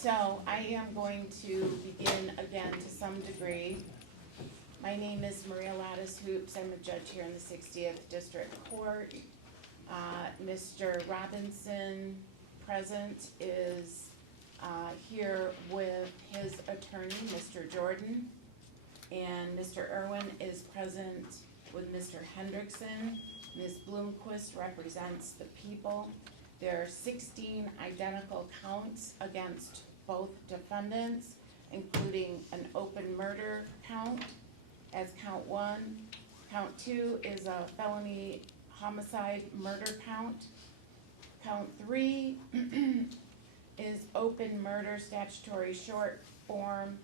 So I am going to begin again to some degree. My name is Maria Lattice Hoops. I'm a judge here in the 60th District Court. Mr. Robinson, present, is here with his attorney, Mr. Jordan. And Mr. Irwin is present with Mr. Hendrickson. Ms. Bloomquist represents the people. There are 16 identical counts against both defendants, including an open murder count as count 1. Count 2 is a felony homicide murder count. Count 3 is open murder statutory short form,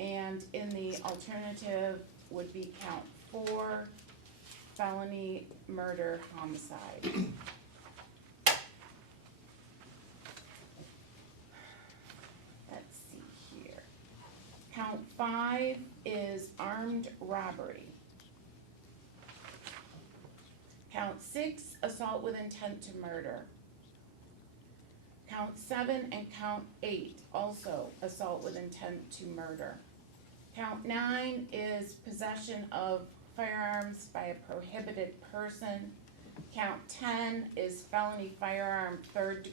and in the alternative would be count 4, felony murder homicide. Let's see here. Count 5 is armed robbery. Count 6, assault with intent to murder. Count 7 and count 8, also assault with intent to murder. Count 9 is possession of firearms by a prohibited person. Count 10 is felony firearm third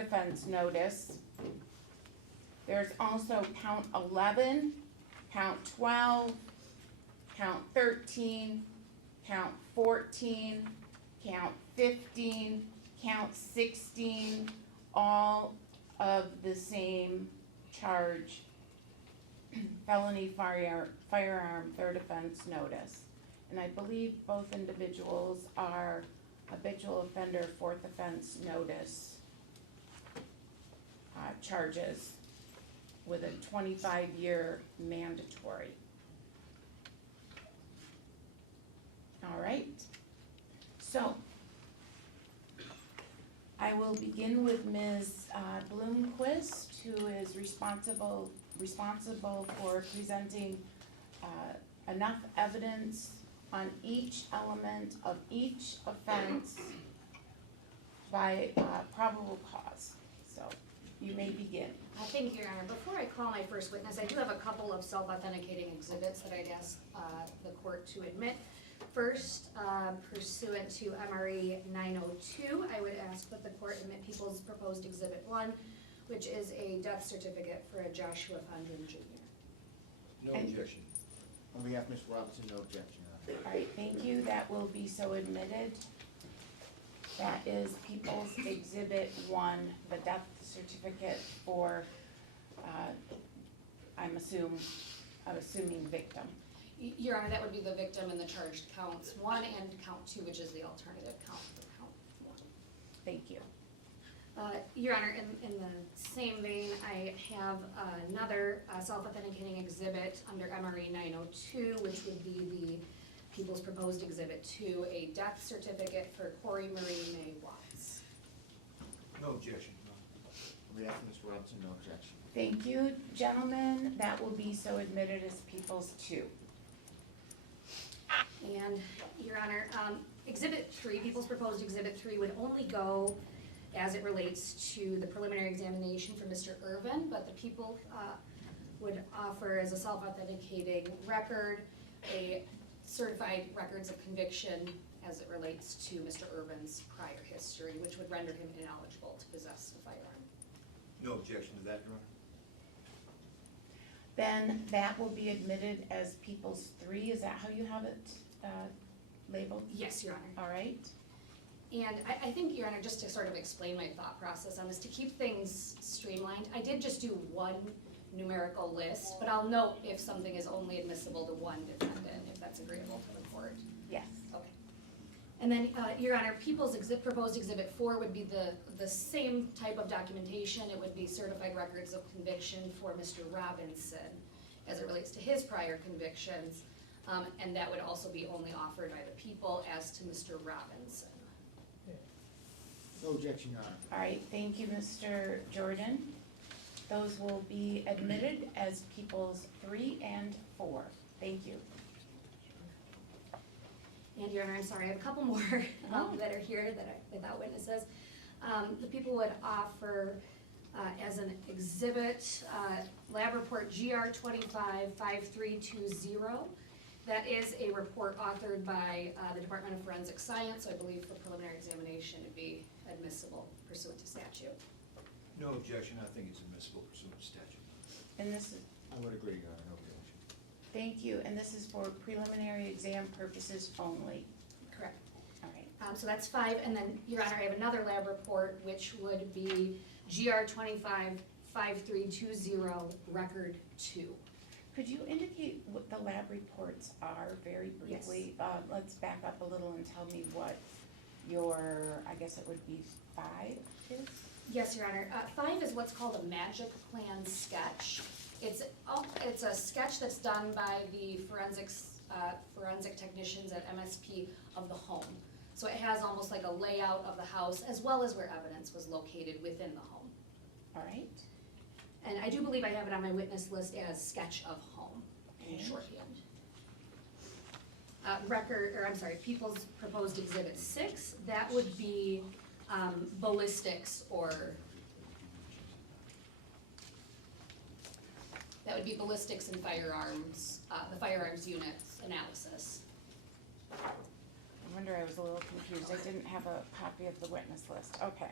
offense notice. There's also count 11, count 12, count 13, count 14, count 15, count 16, all of the same charge, felony firearm third offense notice. And I believe both individuals are habitual offender fourth offense notice charges with a 25-year mandatory. All right, so I will begin with Ms. Bloomquist, who is responsible for presenting enough evidence on each element of each offense by probable cause. So you may begin. Thank you, Your Honor. Before I call my first witness, I do have a couple of self-authenticating exhibits that I'd ask the court to admit. First, pursuant to MRE 902, I would ask that the court admit People's Proposed Exhibit 1, which is a death certificate for a Joshua Fondren Jr. No objection. On behalf of Mr. Robinson, no objection. All right, thank you. That will be so admitted. That is People's Exhibit 1, the death certificate for, I'm assuming victim. Your Honor, that would be the victim in the charged counts 1 and count 2, which is the alternative count for count 1. Thank you. Your Honor, in the same vein, I have another self-authenticating exhibit under MRE 902, which would be the People's Proposed Exhibit 2, a death certificate for Corey Marie May Watts. No objection. On behalf of Mr. Robinson, no objection. Thank you, gentlemen. That will be so admitted as People's 2. And, Your Honor, Exhibit 3, People's Proposed Exhibit 3 would only go as it relates to the preliminary examination for Mr. Irvin, but the people would offer as a self-authenticating record a certified records of conviction as it relates to Mr. Irvin's prior history, which would render him ineligible to possess a firearm. No objection to that, Your Honor. Then that will be admitted as People's 3. Is that how you have it labeled? Yes, Your Honor. All right. And I think, Your Honor, just to sort of explain my thought process on this, to keep things streamlined, I did just do one numerical list, but I'll note if something is only admissible to one defendant, if that's agreeable to the court. Yes. Okay. And then, Your Honor, People's Proposed Exhibit 4 would be the same type of documentation. It would be certified records of conviction for Mr. Robinson as it relates to his prior convictions, and that would also be only offered by the people as to Mr. Robinson. No objection, Your Honor. All right, thank you, Mr. Jordan. Those will be admitted as People's 3 and 4. Thank you. And Your Honor, I'm sorry, I have a couple more that are here that without witnesses. The people would offer as an exhibit, lab report GR 255320. That is a report authored by the Department of Forensic Science, so I believe for preliminary examination it'd be admissible pursuant to statute. No objection, I think it's admissible pursuant to statute. And this is, I would agree, Your Honor, no objection. thank you, and this is for preliminary exam purposes only. Correct. All right. So that's 5, and then, Your Honor, I have another lab report, which would be GR 255320, record 2. Could you indicate what the lab reports are very briefly? Let's back up a little and tell me what your, I guess it would be 5 is? Yes, Your Honor. 5 is what's called a magic plan sketch. It's a sketch that's done by the forensic technicians at MSP of the home. So it has almost like a layout of the house as well as where evidence was located within the home. All right. And I do believe I have it on my witness list as sketch of home in Okay. shorthand. People's proposed exhibit 6, that would be ballistics or that would be ballistics and firearms, the firearms units analysis. I wonder, I was a little confused. I didn't have a copy of the witness list. Okay.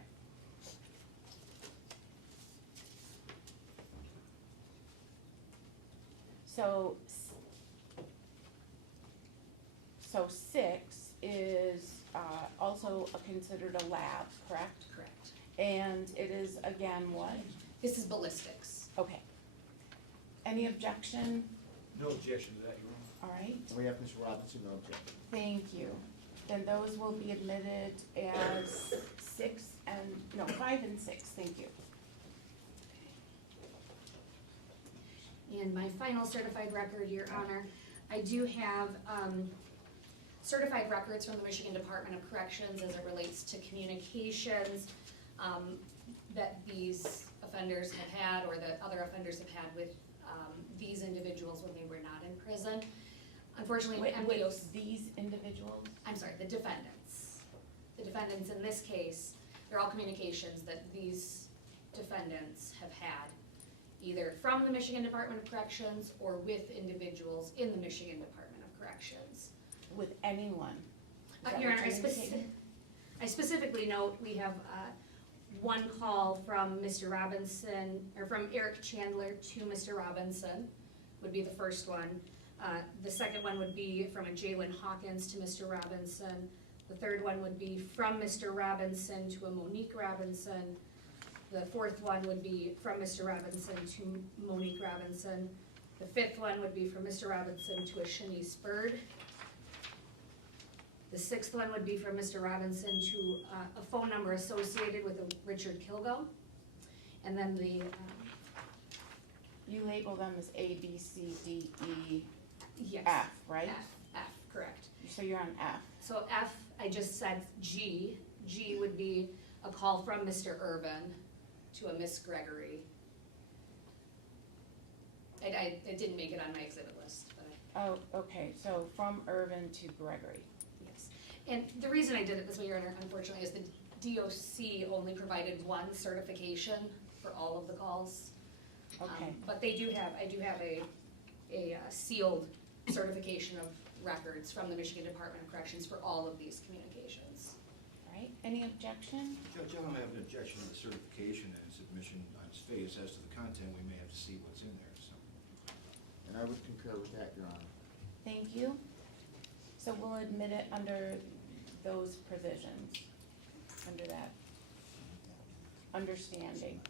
So 6 is also considered a lab, correct? Correct. And it is again what? This is ballistics. Okay. Any objection? No objection to that, Your Honor. All right. On behalf of Mr. Robinson, no objection. Thank you. Then those will be admitted as 5 and 6. Thank you. And my final certified record, Your Honor, I do have certified records from the Michigan Department of Corrections as it relates to communications that these offenders have had or that other offenders have had with these individuals when they were not in prison. Unfortunately, With these individuals? I'm sorry, the defendants. The defendants in this case, they're all communications that these defendants have had, either from the Michigan Department of Corrections or with individuals in the Michigan Department of Corrections. With anyone? Is that Your what Honor, you're indicating? I specifically note we have one call from Mr. Robinson, or from Eric Chandler to Mr. Robinson, would be the first one. The second one would be from a Jalen Hawkins to Mr. Robinson. The third one would be from Mr. Robinson to a Monique Robinson. The fourth one would be from Mr. Robinson to Monique Robinson. The fifth one would be from Mr. Robinson to a Shanice Bird. The sixth one would be from Mr. Robinson to a phone number associated with a Richard Kilgo. And then the, You label them as A, B, C, D, E, yes. F, right? F, correct. So you're on F. So F, I just said G. G would be a call from Mr. Irvin to a Miss Gregory. I didn't make it on my exhibit list, but Oh, okay, so from Irvin to Gregory. yes. And the reason I did it this way, Your Honor, unfortunately, is the DOC only provided one certification for all of the calls. Okay. But I do have a sealed certification of records from the Michigan Department of Corrections for all of these communications. All right, any objection? Judge, I don't have an objection to the certification and submission on its face. As to the content, we may have to see what's in there, so. And I would concur with that, Your Honor. Thank you. So we'll admit it under those provisions, under that understanding.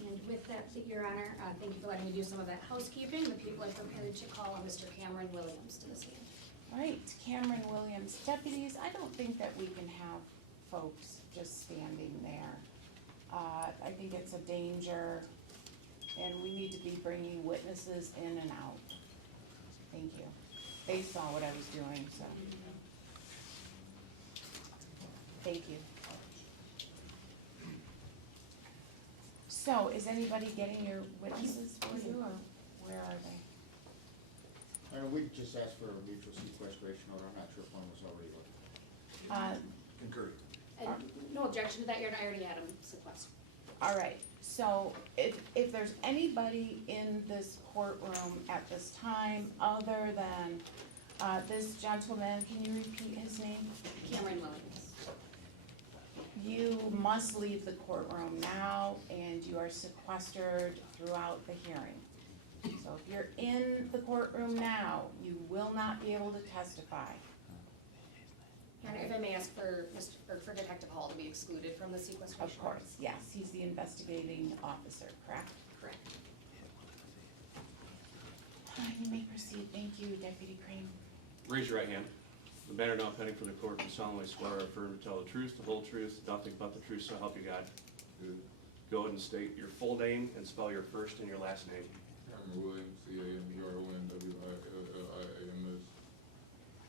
And with that, Your Honor, thank you for letting me do some of that housekeeping. The people are prepared to call on Mr. Cameron Williams to the stand. All right, Cameron Williams, deputies, I don't think that we can have folks just standing there. I think it's a danger, and we need to be bringing witnesses in and out. Thank you. They saw what I was doing, so. Thank you. So, is anybody getting your witnesses for you, or where are they? We just asked for a mutual sequestration order. I'm not sure if one was already looked Concur. And objection to that, Your Honor, I already had him sequestered. All right, so if there's anybody in this courtroom at this time other than, this gentleman, can you repeat his name? Cameron Williams. You must leave the courtroom now, and you are sequestered throughout the hearing. So if you're in the courtroom now, you will not be able to testify. Your Honor, if I may ask for Detective Hall to be excluded from the sequestration. Of course, yes, he's the investigating officer, correct? Correct. You may proceed, thank you, Deputy Crane. Raise your right hand. The matter now pending for the court, do solemnly swear or affirm to tell the truth, the whole truth, nothing but the truth, so help you God. Go ahead and state your full name and spell your first and your last name. Cameron Williams, C-A-M-E-R-O-N-W-I-L-M-S.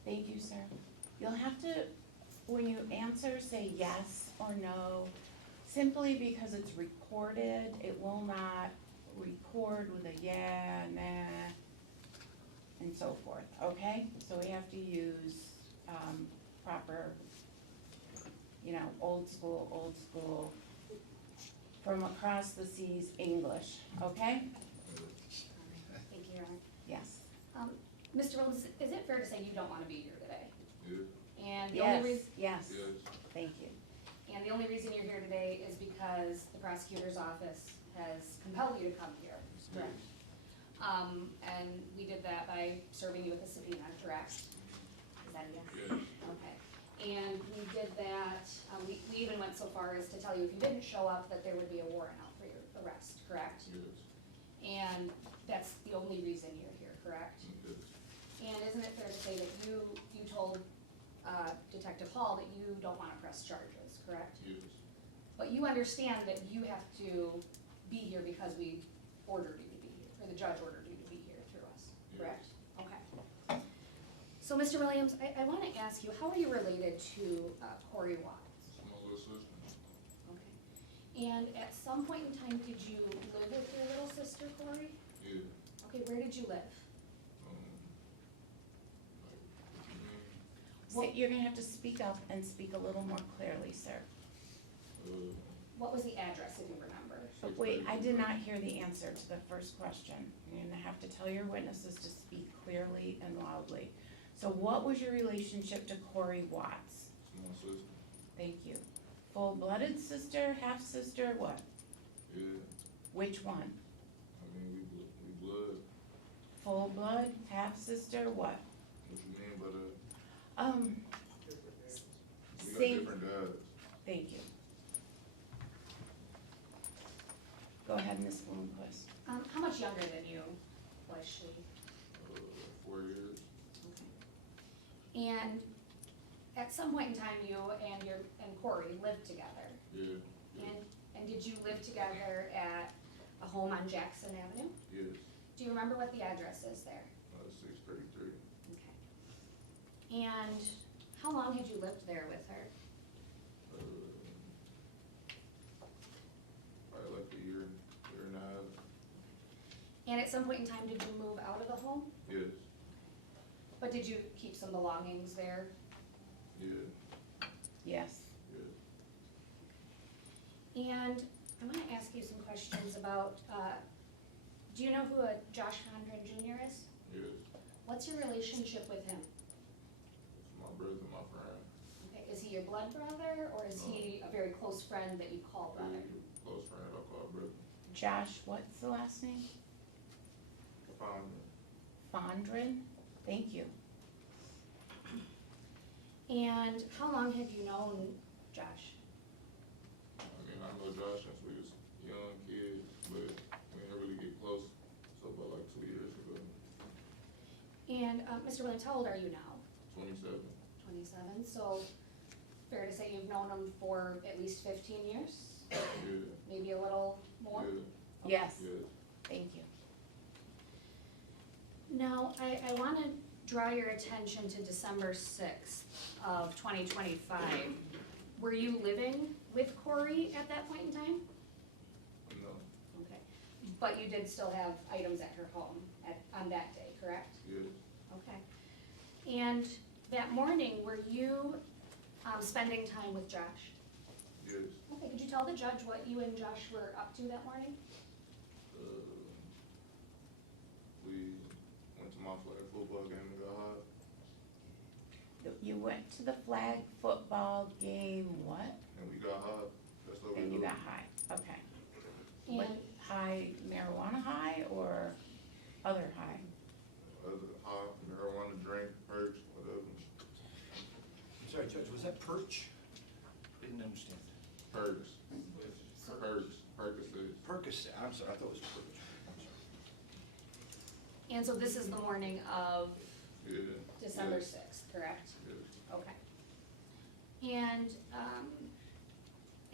Thank you, sir. You'll have to, when you answer, say yes or no, simply because it's recorded. It will not record with a yeah, nah, and so forth, okay? So we have to use, proper, old school, from across the seas English, okay? Thank you, Your Honor. Yes. Mr. Williams, is it fair to say you don't want to be here today? Yeah, And the only reason, Yes, yes, thank you. and the only reason you're here today is because the prosecutor's office has compelled you to come here, correct? And we did that by serving you with a subpoena, correct? Is that a yes? yes, Okay. And we did that, we even went so far as to tell you if you didn't show up, that there would be a warrant out for your arrest, correct? yes, And that's the only reason you're here, correct? yes, And isn't it fair to say that you told Detective Hall that you don't want to press charges, correct? yes, But you understand that you have to be here because we ordered you to be here, or the judge ordered you to be here through us, correct? Okay. So, Mr. Williams, I want to ask you, how are you related to Corey Watts? my little sister. Okay. And at some point in time, did you live with your little sister, Corey? Yeah, Okay, where did you live? like, So you're gonna have to speak up and speak a little more clearly, sir. What was the address, if you remember? But wait, I did not hear the answer to the first question. You're gonna have to tell your witnesses to speak clearly and loudly. So what was your relationship to Corey Watts? my sister. Thank you. Full-blooded sister, half-sister, what? Yeah, Which one? I mean, we blood. Full blood, half-sister, what? What you mean by that? We got Same, different dads. thank you. Go ahead, Ms. Bloomquist. How much younger than you was she? 4 years. Okay. And at some point in time, you and Corey lived together. Yeah, And did you live together at a home on Jackson Avenue? yes, Do you remember what the address is there? 633. Okay. And how long had you lived there with her? Probably like a year and a half. And at some point in time, did you move out of the home? Yes, But did you keep some belongings there? yeah, Yes. yes. And I want to ask you some questions about, do you know who Josh Condren Jr. is? Yes, What's your relationship with him? it's my brother, my friend. Okay, is he your blood brother, or is he a very close friend that you call brother? Very close friend, I call brother. Josh, what's the last name? Fondren? Thank you. And how long have you known Josh? I mean, I know Josh since we was young kids, but we didn't really get close, so about like 2 years ago. And, Mr. Williams, how old are you now? 27. 27, so fair to say you've known him for at least 15 years? Yeah, Maybe a little more? yeah, Yes, yes, thank you. Now, I want to draw your attention to December 6th of 2025. Were you living with Corey at that point in time? no, Okay. But you did still have items at her home on that day, correct? yes, Okay. And that morning, were you spending time with Josh? Yes. Okay, could you tell the judge what you and Josh were up to that morning? We went to my flag football game and got hot. You went to the flag football game, what? And we got hot. That's what we And do. you got high, okay. What, And, high, marijuana high or other high? Other hot, marijuana, drink, perks, whatever. I'm sorry, Judge, was that perch? Didn't understand. Perks. Perks. Percocets. Percocet, I'm sorry, I thought it was perch. I'm sorry. and so this is the morning of Yeah. December Yes. sixth, correct? Yes. Okay. And,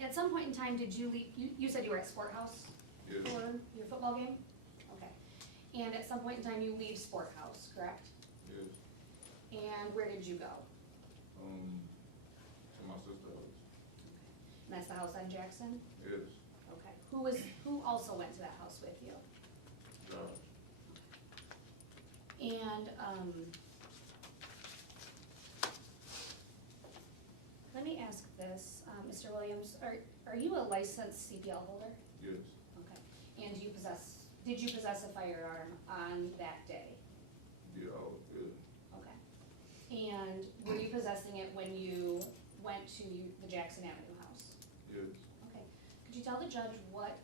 at some point in time, did you leave, you said you were at Sport House Yes. for your football game? Okay. And at some point in time, you leave Sport House, correct? Yes. And where did you go? To my sister's house. And that's the house on Jackson? Yes. Okay. Who also went to that house with you? Josh. And, let me ask this, Mr. Williams, are you a licensed CPL holder? Yes. Okay. And did you possess a firearm on that day? Yeah. Yeah. Okay. And were you possessing it when you went to the Jackson Avenue house? Yes. Okay. Could you tell the judge what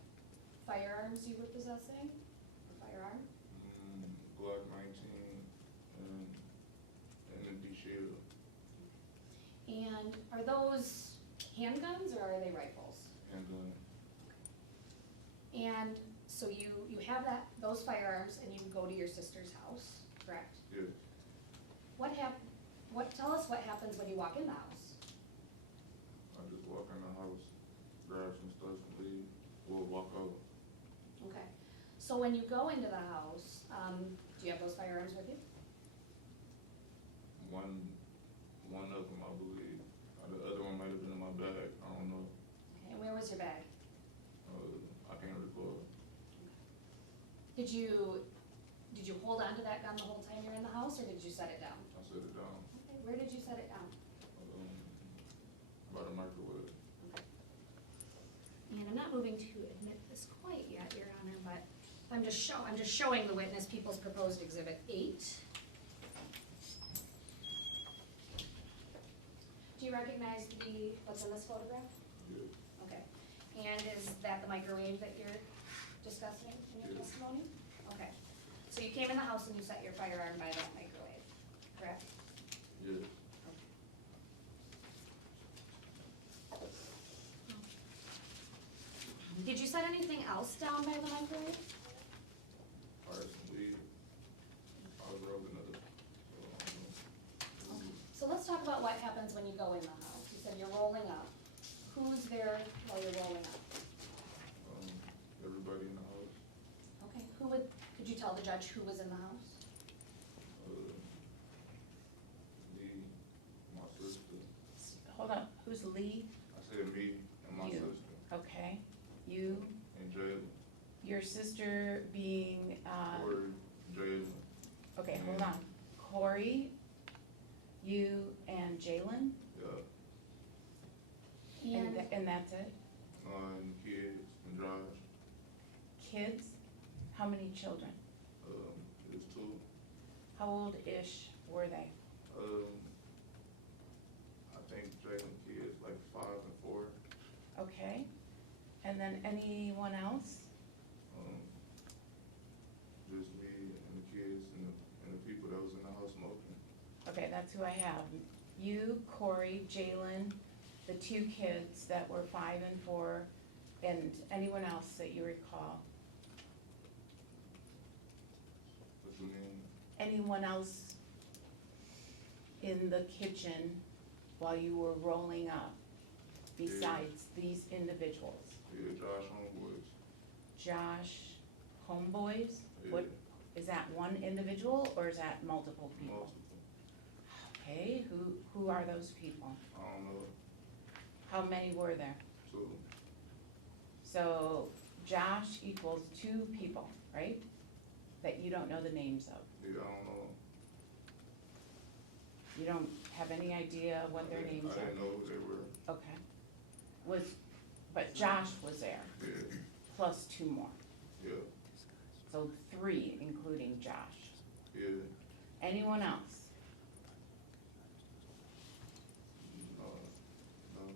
firearms you were possessing, or firearm? Glock 19 and a D shield. And are those handguns or are they rifles? And And so you have those firearms and you go to your sister's house, correct? yes. Tell us what happens when you walk in the house. I just walk in the house, grab some stuff and leave. We'll walk out. Okay. So when you go into the house, do you have those firearms with you? One of them, I believe. The other one might have been in my bag. I don't know. Okay, and where was your bag? I can't recall. Did you hold on to that gun the whole time you were in the house, or did you set it down? I set it down. Okay, where did you set it down? By the microwave. Okay. And I'm not moving to admit this quite yet, Your Honor, but I'm just showing the witness People's Proposed Exhibit 8. Do you recognize what's in this photograph? Yes. Okay. And is that the microwave that you're discussing in your Yes. testimony? Okay. So you came in the house and you set your firearm by that microwave, correct? Yes. Did you set anything else down by the microwave? Some weed. I was rubbing it. So let's talk about what happens when you go in the house. You said you're rolling up. Who's there while you're rolling up? Everybody in the house. Okay, could you tell the judge who was in the house? Me, my sister. Hold up, who's Lee? I said me and my You. sister. Okay, you, And Jalen. your sister being, Or Jalen. okay, hold on. Corey, you and Jalen, Yeah. And that's it? And kids and Josh. Kids? How many children? It's two. How old-ish were they? I think Jalen kids like 5 and 4. Okay, and then anyone else? Just me and the kids and the people that was in the house smoking. Okay, that's who I have. You, Corey, Jalen, the two kids that were 5 and 4, and anyone else that you recall? What you mean? Anyone else in the kitchen while you were rolling up besides these individuals? Yeah, Josh homeboys. Josh homeboys? Yeah. What, is that one individual or is that multiple people? Multiple. Okay, who are those people? I don't know. How many were there? 2. So Josh equals 2 people, right? That you don't know the names of. Yeah, I don't know. You don't have any idea what their names I didn't are? know who they were. Okay. but Josh was there, Yeah, plus 2 more. yeah, So 3, including Josh. yeah, Anyone else? no, no,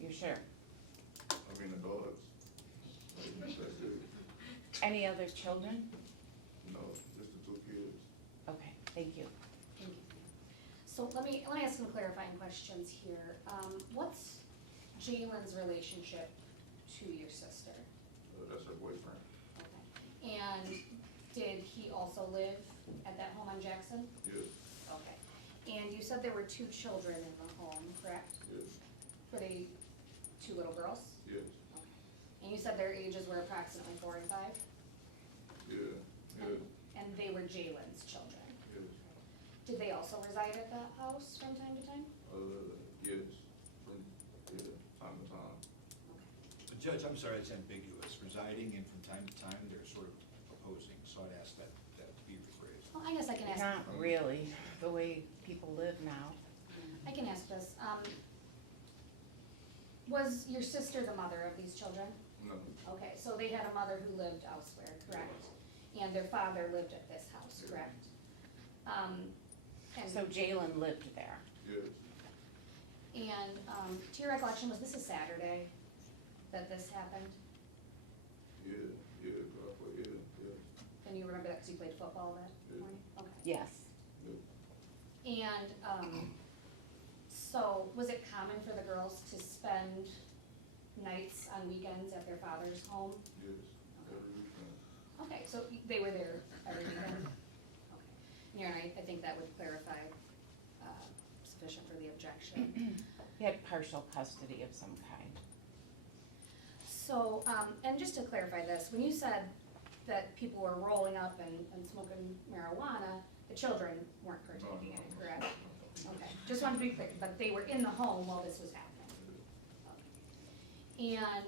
You sure? I mean the dogs. That's it. Any other children? No, just the 2 kids. Okay, thank you. Thank you. So let me ask some clarifying questions here. What's Jalen's relationship to your sister? That's her boyfriend. Okay. And did he also live at that home on Jackson? Yes, Okay. And you said there were 2 children in the home, correct? yes, Were they 2 little girls? yes, Okay. And you said their ages were approximately 4 and 5? yeah, yes, And they were Jalen's children? yes, Did they also reside at that house from time to time? yes, from, yeah, time to time. Judge, I'm sorry, it's ambiguous. Residing and from time to time, they're sort of opposing, so I'd ask that be rephrased. Well, I guess I can ask. Not really, the way people live now. I can ask this. Was your sister the mother of these children? No, Okay, so they had a mother who lived elsewhere, correct? And their father lived at this house, correct? And, So Jalen lived there. yes, to your recollection, was this a Saturday that this happened? yeah, yeah, yeah, yeah, And you remember that because you played football that Yeah. morning? Okay. Yes. yeah. And, so was it common for the girls to spend nights on weekends at their father's home? Yes, every weekend. Okay, so they were there every weekend? Okay. Here, I think that would clarify, sufficient for the objection. He had partial custody of some kind. So, and just to clarify this, when you said that people were rolling up and smoking marijuana, the children weren't partaking in it, correct? Okay, just wanted to be clear, but they were in the home while this was happening. Okay. And,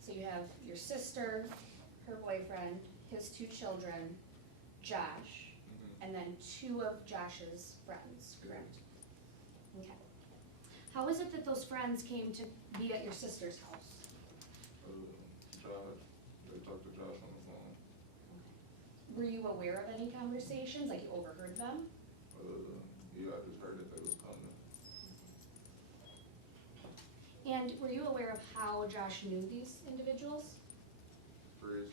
so you have your sister, her boyfriend, his 2 children, Josh, and then 2 of Josh's friends, correct? Okay. How is it that those friends came to be at your sister's house? Josh, they talked to Josh on the phone. Were you aware of any conversations, like you overheard them? Yeah, I just heard that they was coming. And were you aware of how Josh knew these individuals? Prison.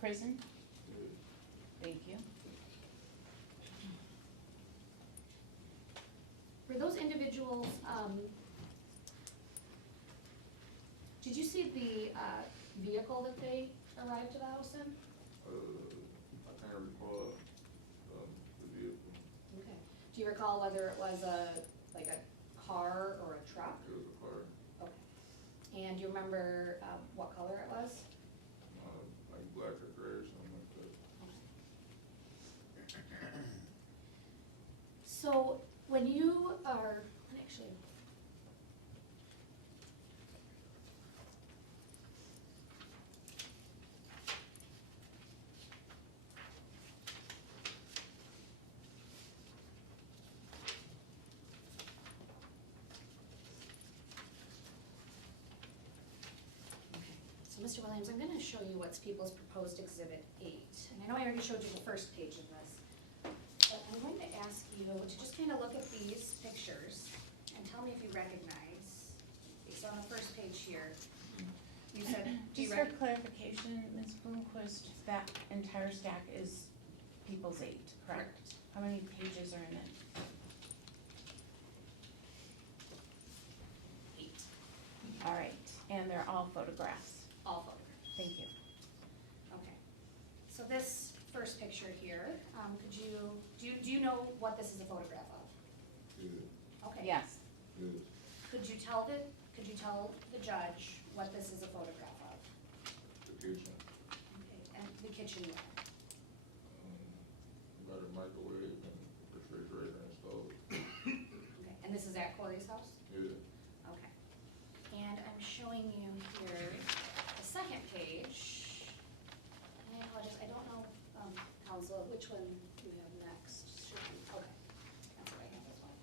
Prison? Yeah. Thank you. Were those individuals, did you see the, vehicle that they arrived to the house in? I can't recall, the vehicle. Okay. Do you recall whether it was like a car or a truck? It was a car, Okay. And do you remember, what color it was? like black or gray or something like that. So when you are, actually. So Mr. Williams, I'm gonna show you what's People's Proposed Exhibit 8. And I know I already showed you the first page of this. But I'm going to ask you to just kind of look at these pictures and tell me if you recognize. So on the first page here, you said, do you Just for recognize? clarification, Ms. Bloomquist, that entire stack is People's 8, correct? How many pages are in it? 8, All right, and they're all photographs. all photographs. Thank you. Okay. So this first picture here, do you know what this is a photograph of? Yeah, Okay. Yes. yes, Could you tell the judge what this is a photograph of? the kitchen, Okay, and the kitchen unit. got a microwave and refrigerator and stove. Okay, and this is at Corey's house? Yeah, Okay. And I'm showing you here the second page. And I apologize, I don't know, counsel, which one do you have next? Should be, okay, that's what I have, this one.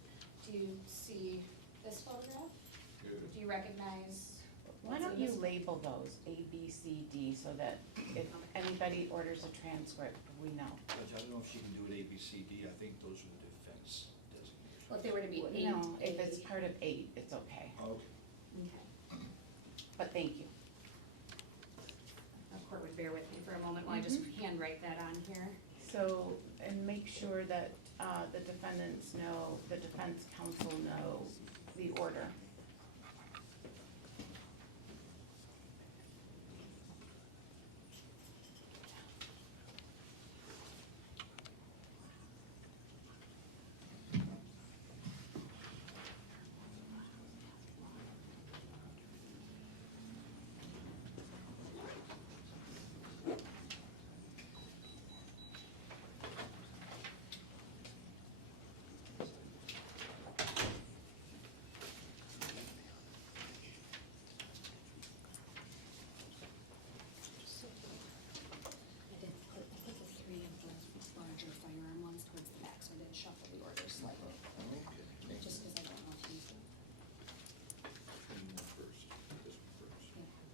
Do you see this photograph? Yeah. Do you recognize? Why what's don't in you this? label those A, B, C, D, so that if anybody orders a transcript, we know. Judge, I don't know if she can do it A, B, C, D, I think those are the defense designations. Well, if they were to be eight. No, if it's A. part of 8, it's okay, Okay. Okay. but thank you. The court would bear with me for a moment while I just handwrite that on here. So, and make sure that the defendants know, the defense counsel know the order. I did put the 3 of the larger firearm ones towards the back, so I did shuffle the order slightly, Okay. just because I don't know if you. And one first, this one first.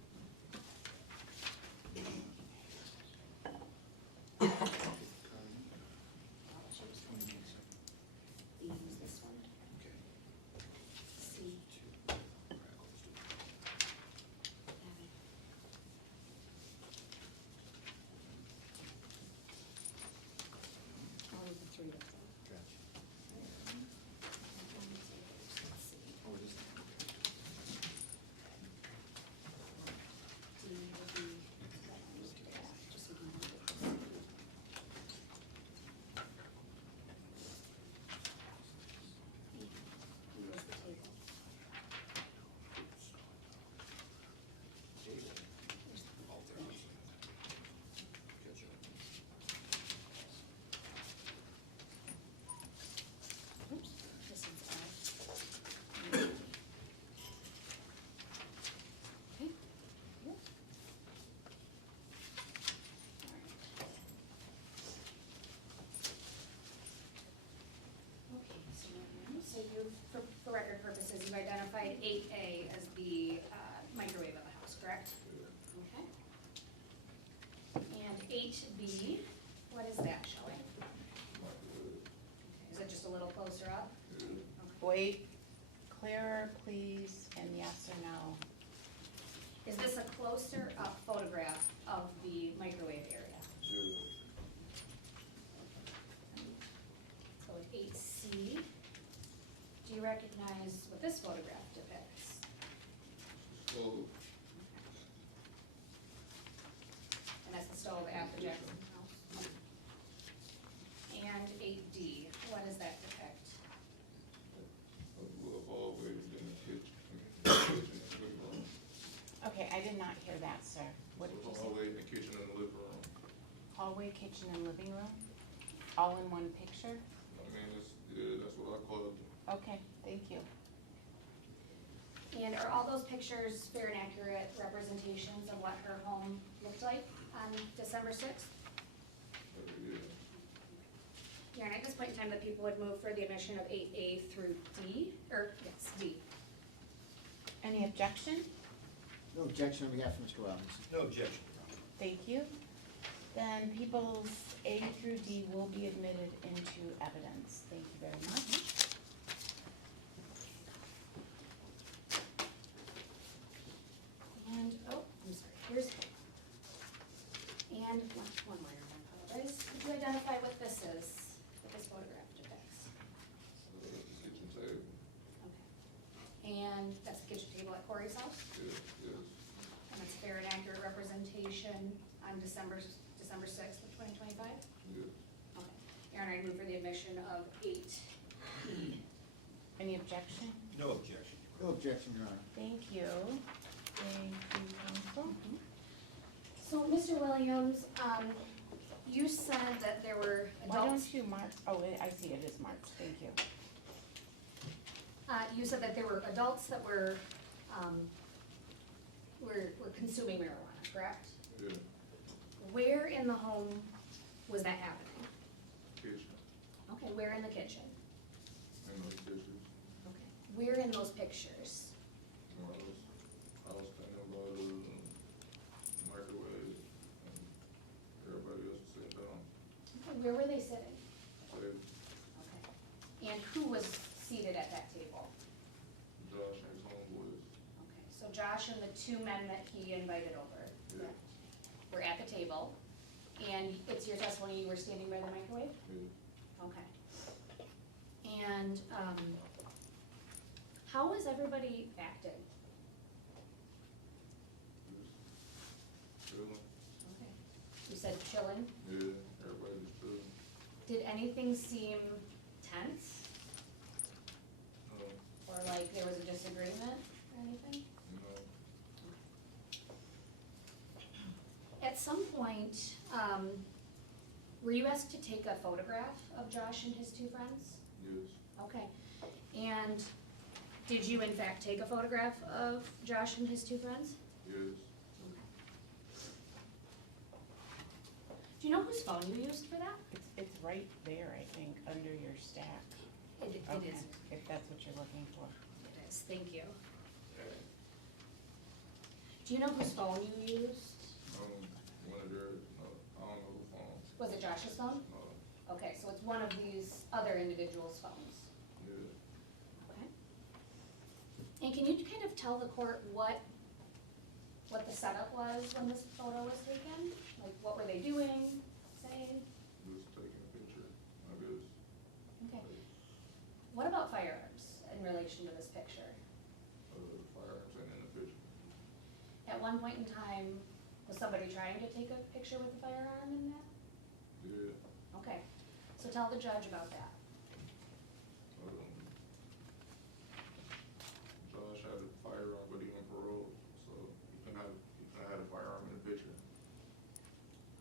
B is this one, Okay. C, All right, let's do it. F. All of the 3 of them. Gotcha. C, Oh, it is. D would be that one to the back, just so you can look at this. E is the table. All there. Gotcha. Oops, this one's F. Okay. Yep. Okay, so you, for record purposes, you've identified 8A as the microwave of the house, correct? Okay. And 8B, what is that showing? Is it just a little closer up? Okay. Wait, clearer, please, and yes or no. Is this a closer up photograph of the microwave area? So at 8C, do you recognize what this photograph depicts? So, And that's the stove at the Jackson house? And 8D, what does that depict? a hallway, then the kitchen, living room. Okay, I did not hear that, sir. What did So you the say? hallway, the kitchen, and the living room. Hallway, kitchen, and living room? All in one picture? I mean, that's what I call it. Okay, thank you. And are all those pictures fair and accurate representations of what her home looked like on December 6th? Yeah. Yeah, and at this point in time, the people would move for the admission of 8A through D, or, yes, D. Any objection? No objection on behalf of Mr. Robinson. No objection. Thank you. Then people's A through D will be admitted into evidence. Thank you very much. And, oh, I'm sorry, here's, and one more, I apologize. Could you identify what this is, what this photograph depicts? The kitchen table. Okay. And that's the kitchen table at Corey's house? Yes, yes. And it's fair and accurate representation on December 6th of 2025? Yes. Okay. Aaron, I move for the admission of 8E. Any objection? No objection. No objection, Your Honor. Thank you. Thank you, counsel. So, Mr. Williams, you said that there were Why adults. don't you mark, oh, I see it is marked. Thank you. You said that there were adults that were consuming marijuana, correct? Yeah. Where in the home was that happening? Kitchen, Okay, where in the kitchen? and those dishes. Okay. Where in those pictures? seated at that table? Josh and his homeboys. Okay, so Josh and the two men that he invited over Yeah. were at the table, and it's your testimony you were standing by the microwave? Yeah. Okay. And, how was everybody acting? Just chilling. Okay. You said chilling? Yeah, everybody just chilling. Did anything seem tense, No, or like there was a disagreement or anything? no, At some point, were you asked to take a photograph of Josh and his two friends? yes, Okay. And did you in fact take a photograph of Josh and his two friends? yes. Do you know whose phone you used for that? It's right there, I think, under your stack. It Okay, is. if that's what you're looking for. It is, thank you. Do you know whose phone you used? One of their, no, I don't know who phone. Was it Josh's phone? No, Okay, so it's one of these other individuals' phones. yeah. Okay. And can you kind of tell the court what the setup was when this photo was taken? Like, what were they doing, saying? Just taking a picture, I guess. Okay. What about firearms in relation to this picture? Firearms ain't in the picture. At one point in time, was somebody trying to take a picture with a firearm in that? Yeah. Okay, so tell the judge about that. Josh had a firearm, but he on parole, so he couldn't have had a firearm in the picture.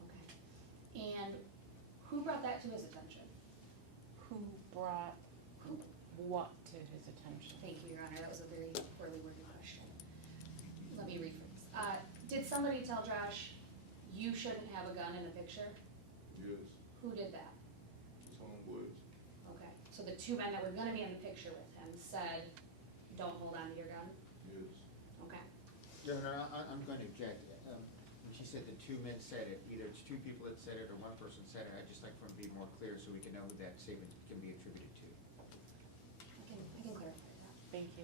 Okay. And who brought that to his attention? Who brought what to his attention? Thank you, Your Honor, that was a very poorly worded question. Let me rephrase. Did somebody tell Josh, you shouldn't have a gun in the picture? Yes, Who did that? his homeboys. Okay, so the two men that were gonna be in the picture with him said, don't hold on to your gun? Yes, Okay, Your Honor, I'm going to object. When she said the two men said it, either it's two people that said it or one person said it, I'd just like for it to be more clear so we can know who that statement can be attributed to. I can clarify that. Thank you.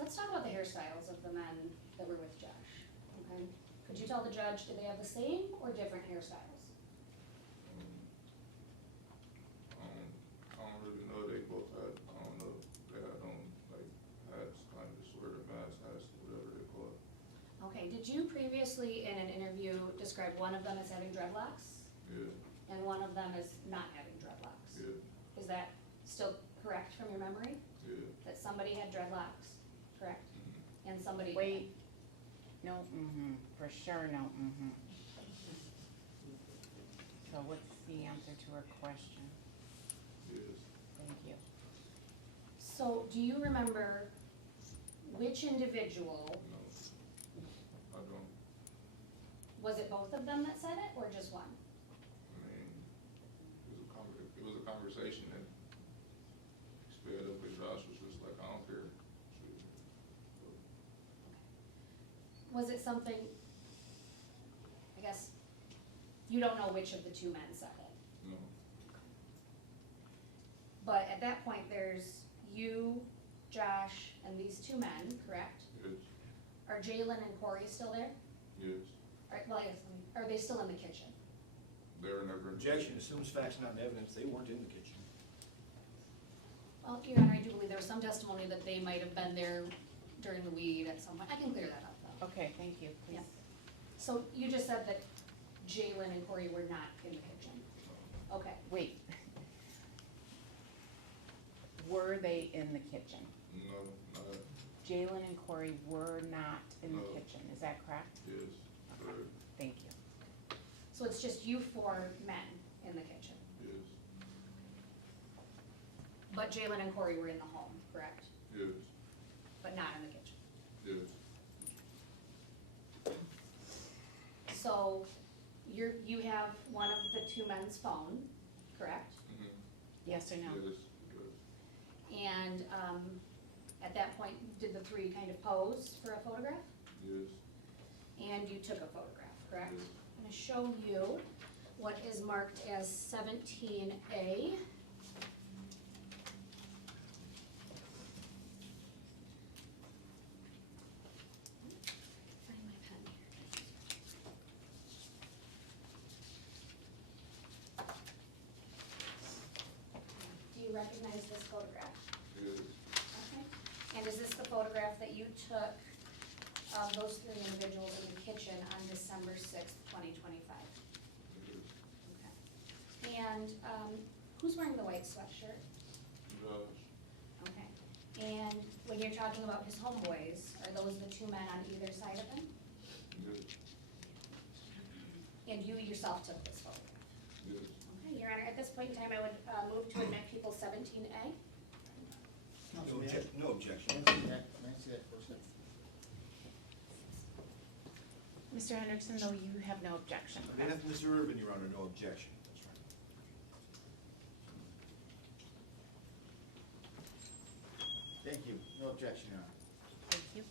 Let's talk about the hairstyles of the men that were with Josh, okay? Could you tell the judge, do they have the same or different hairstyles? I don't really know, they both had, I don't know, they had on, like, hats, kind of sort of mask hats, whatever they call it. Okay, did you previously in an interview describe one of them as having dreadlocks Yeah, and one of them as not having dreadlocks? yeah, Is that still correct from your memory? yeah. That somebody had dreadlocks, correct? Mhm. And somebody Wait, no, for sure, no, So what's the answer to her question? Yes, Thank you. So, do you remember which individual, no, I don't, was it both of them that said it, or just one? I mean, it was a conversation that sped up, but Josh was just like, I don't care. Was it something, I guess, you don't know which of the two men said it, No, but at that point, there's you, Josh, and these two men, correct? yes, Are Jalen and Corey still there? yes, Well, I guess, are they still in the kitchen? they were never. Objection, assumes facts not in evidence, they weren't in the kitchen. Well, Your Honor, I do believe there was some testimony that they might have been there during the weed at some point. I can clear that up, though. Okay, thank you, please. Yeah. So you just said that Jalen and Corey were not in the kitchen? Okay. Wait. Were they in the kitchen? No, not, Jalen and Corey were not in the No. kitchen, is that correct? yes, correct, Thank you. So it's just you four men in the kitchen? yes, But Jalen and Corey were in the home, correct? yes, But not in the kitchen? yes, So you have one of the two men's phone, correct? mhm, Yes or no? yes, yes, And at that point, did the three kind of pose for a photograph? yes, And you took a photograph, correct? yes. I'm gonna show you what is marked as 17A. recognize this photograph? Yes. Okay. And is this the photograph that you took of those three individuals in the kitchen on December 6th, 2025? Yes. Okay. And who's wearing the white sweatshirt? Josh. Okay. And when you're talking about his homeboys, are those the two men on either side of him? Yes. And you yourself took this photograph? Yes. Okay, Your Honor, at this point in time, I would move to admit people 17A. No objection. Can I see that first? Mr. Hendrickson, though, you have no objection, I mean, correct? if Mr. Urban, Your Honor, no objection, that's right. Thank you, no objection, Your Honor. Thank you.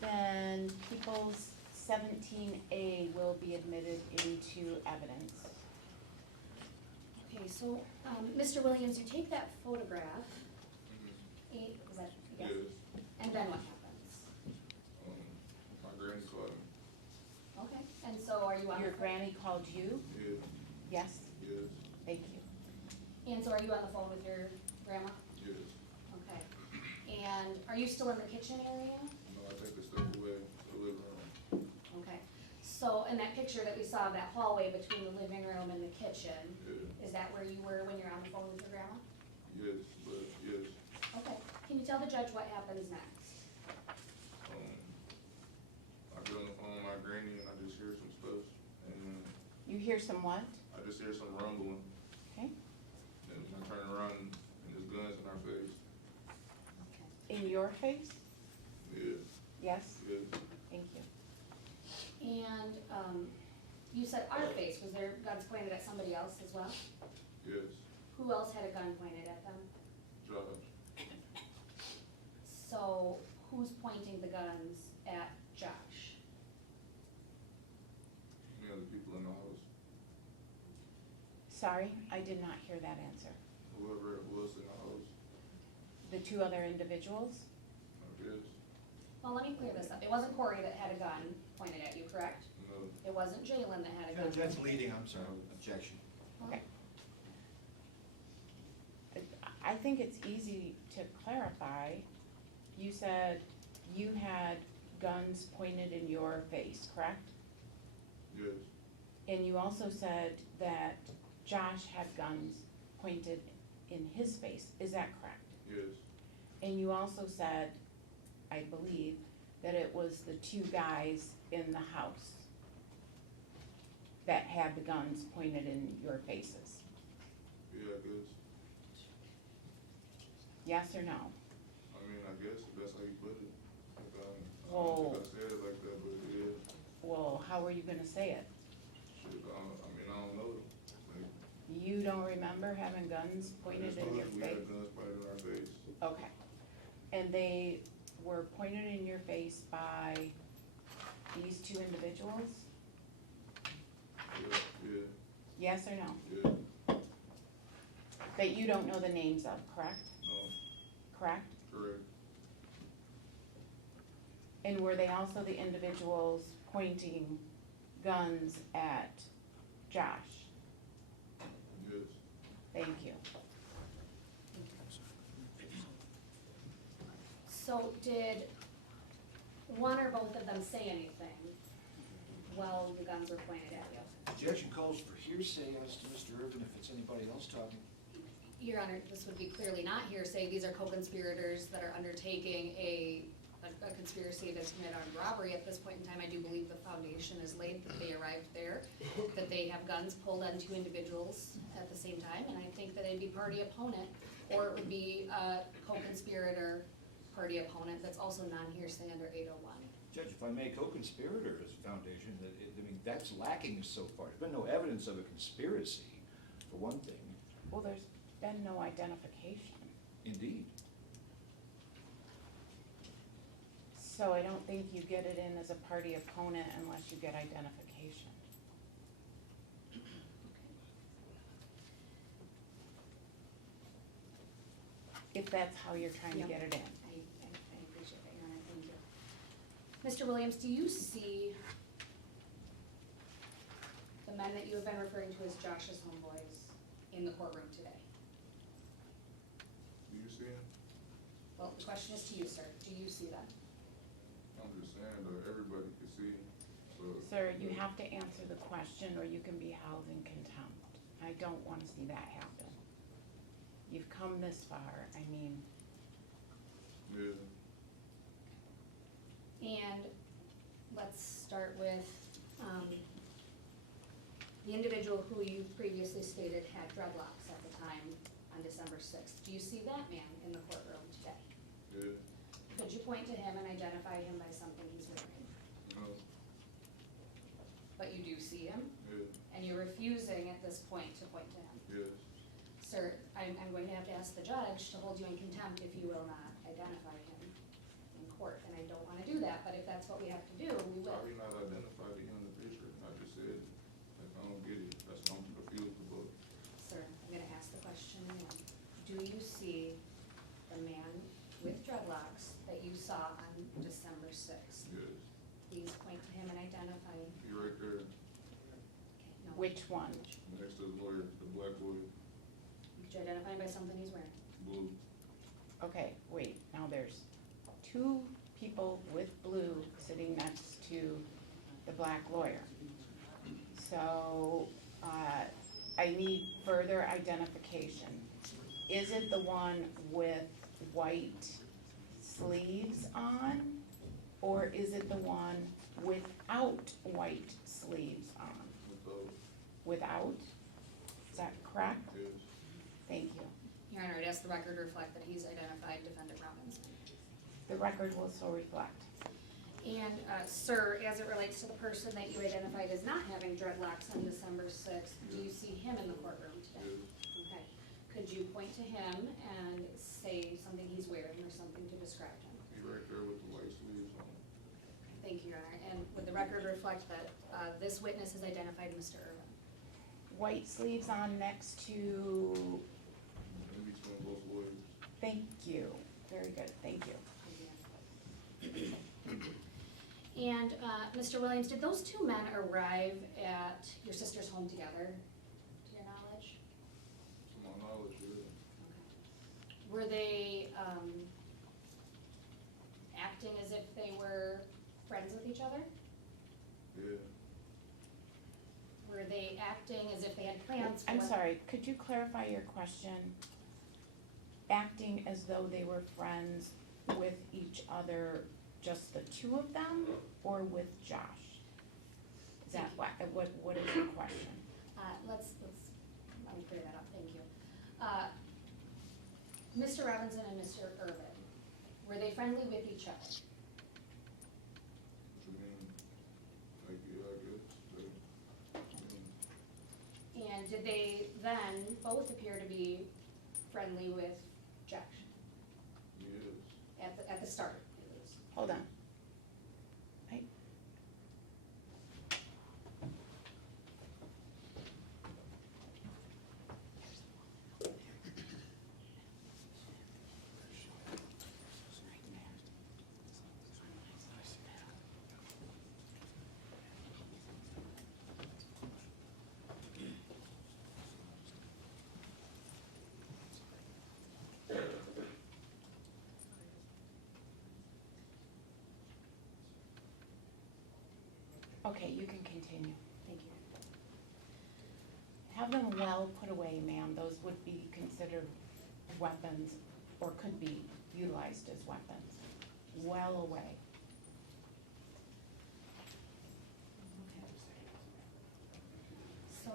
Then Peoples 17A will be admitted into evidence. Okay, so, Mr. Williams, you take that photograph, is that, yes? Yes. And then what happens? My granny called me. Okay, and so are you on? Your the phone? granny called you? Yes. Yes? Yes. Thank you. And so are you on the phone with your grandma? Yes. Okay. And are you still in the kitchen area? No, I take the stuff away to the living room. Okay. So in that picture that we saw, that hallway between the living room and the kitchen, Yeah. is that where you were when you're on the phone with your grandma? Yes, but yes. Okay. Can you tell the judge what happens next? I get on the phone with my granny and I just hear some stuff, and You hear some what? I just hear some rumbling, Okay. and I turn around and there's guns in our face. Okay. In your face? Yes. Yes? Yes. Thank you. And, you said our face, was there guns pointed at somebody else as well? Yes. Who else had a gun pointed at them? Josh. So who's pointing the guns at Josh? Me and the people in the house. Sorry, I did not hear that answer. Whoever it was in the house. The two other individuals? I guess. Well, let me clear this up. It wasn't Corey that had a gun pointed at you, correct? No. It wasn't Jalen that had a gun. Judge, that's pointed at leading, I'm sorry, objection. Okay. I think it's easy to clarify. You said you had guns pointed in your face, correct? Yes. And you also said that Josh had guns pointed in his face, is that correct? Yes. And you also said, I believe, that it was the two guys in the house that had the guns pointed in your faces. Yeah, I guess. Yes or no? I mean, I guess if that's how you put it. Like, I Whoa. don't think I said it like that, but yeah. Well, how were you gonna say it? Shit, I don't know. Like, You don't remember having guns pointed I just in your know we face? had guns pointed in our face. Okay. And they were pointed in your face by these two individuals? Yeah, yeah, Yes or no? yeah. That you don't know the names of, correct? No, Correct? correct. And were they also the individuals pointing guns at Josh? Yes. Thank you. So did one or both of them say anything while the guns were pointed at you? Objection calls for hearsay as to Mr. Urban if it's anybody else talking. Your Honor, this would be clearly not hearsay. These are co-conspirators that are undertaking a conspiracy to commit armed robbery. At this point in time, I do believe the foundation is laid, that they arrived there, that they have guns pulled on two individuals at the same time, and I think that it'd be party opponent, or it would be a co-conspirator party opponent that's also non-hearsay under 801. Judge, if I may, co-conspirator is a foundation, I mean, that's lacking so far. There's been no evidence of a conspiracy, for one thing. Well, there's been no identification, Indeed. so I don't think you get it in as a party opponent unless you get identification. If that's how you're trying to Yeah. get it in. I appreciate that, Your Honor, thank you. Mr. Williams, do you see the men that you have been referring to as Josh's homeboys in the courtroom today? again? Well, the question is to you, sir. Do you see them? I'm just saying that everybody can see, so. Sir, you have to answer the question or you can be held in contempt. I don't wanna see that happen. You've come this far, I mean, Yeah, And let's start with, the individual who you previously stated had dreadlocks at the time on December sixth. Do you see that man in the courtroom today? yeah, Could you point to him and identify him by something he's wearing? no, But you do see him, yeah, and you're refusing at this point to point to him. yes, Sir, I'm going to have to ask the judge to hold you in contempt if you will not identify him in court, and I don't wanna do that, but if that's what we have to do, we will. probably not identified in the picture, I just said, that I don't get it, that's why I'm confused about. Sir, I'm gonna ask the question again. Do you see the man with dreadlocks that you saw on December sixth? Yes, Please point to him and identify him. he right there, Okay, no. which one? next to the lawyer, the black boy, Could you identify him by something he's wearing? blue, Okay, wait, now there's two people with blue sitting next to the black lawyer. So, I need further identification. Is it the one with white sleeves on? Or is it the one without white sleeves on? with those, Without? Is that correct? yes, Thank you. Your Honor, I'd ask the record to reflect that he's identified defendant Robinson. The record will so reflect. And, sir, as it relates to the person that you identified as not having dreadlocks on December sixth, do you see him in the courtroom today? yes, Okay. Could you point to him and say something he's wearing or something to describe him? he right there with the white sleeves on, Thank you, Your Honor. And would the record reflect that this witness has identified Mr. Irvin? White sleeves on next to, in between both lawyers, thank you, very good, thank you. And, Mr. Williams, did those two men arrive at your sister's home together, to your knowledge? to my knowledge, yeah, Were they, acting as if they were friends with each other? yeah, Were they acting as if they had plans for? I'm sorry, could you clarify your question? Acting as though they were friends with each other, just the two of them, or with Josh? Is that what is your question? Let me clear that up, thank you. Mr. Robinson and Mr. Irvin, were they friendly with each other? what you mean, like, yeah, I guess, like, And did they then both appear to be friendly with Josh yes, at the start, at least? Hold on. I- Okay, you can continue. Thank you. Have them well put away, ma'am. Those would be considered weapons or could be utilized as weapons. Well away. So,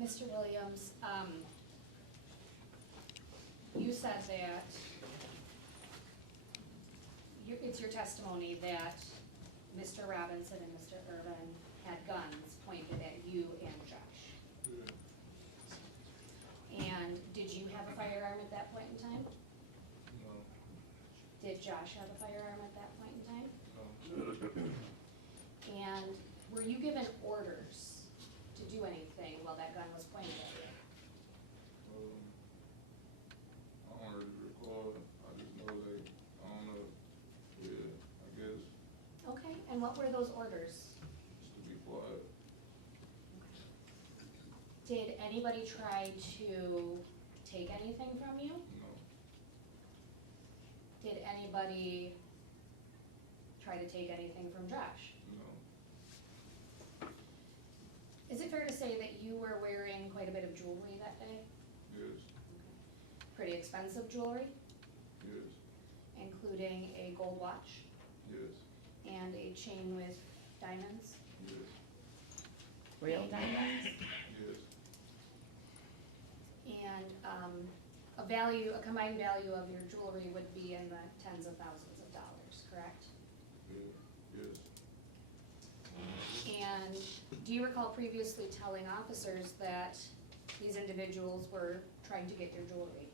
Mr. Williams, you said that it's your testimony that Mr. Robinson and Mr. Irvin had guns pointed at you and Josh. yeah, And did you have a firearm at that point in time? no, Did Josh have a firearm at that point in time? no, And were you given orders to do anything while that gun was pointed at you? I don't really recall, I just know they, I don't know, yeah, I guess, Okay, and what were those orders? just to be quiet, Did anybody try to take anything from you? no, anybody try to take anything from Josh? No. Is it fair to say that you were wearing quite a bit of jewelry that day? Yes. Pretty expensive jewelry, Yes. including a gold watch Yes. and a chain with diamonds? Yes. Real diamonds? Yes. And a combined value of your jewelry would be in the tens of thousands of dollars, correct? Yes. And do you recall previously telling officers that these individuals were trying to get your jewelry?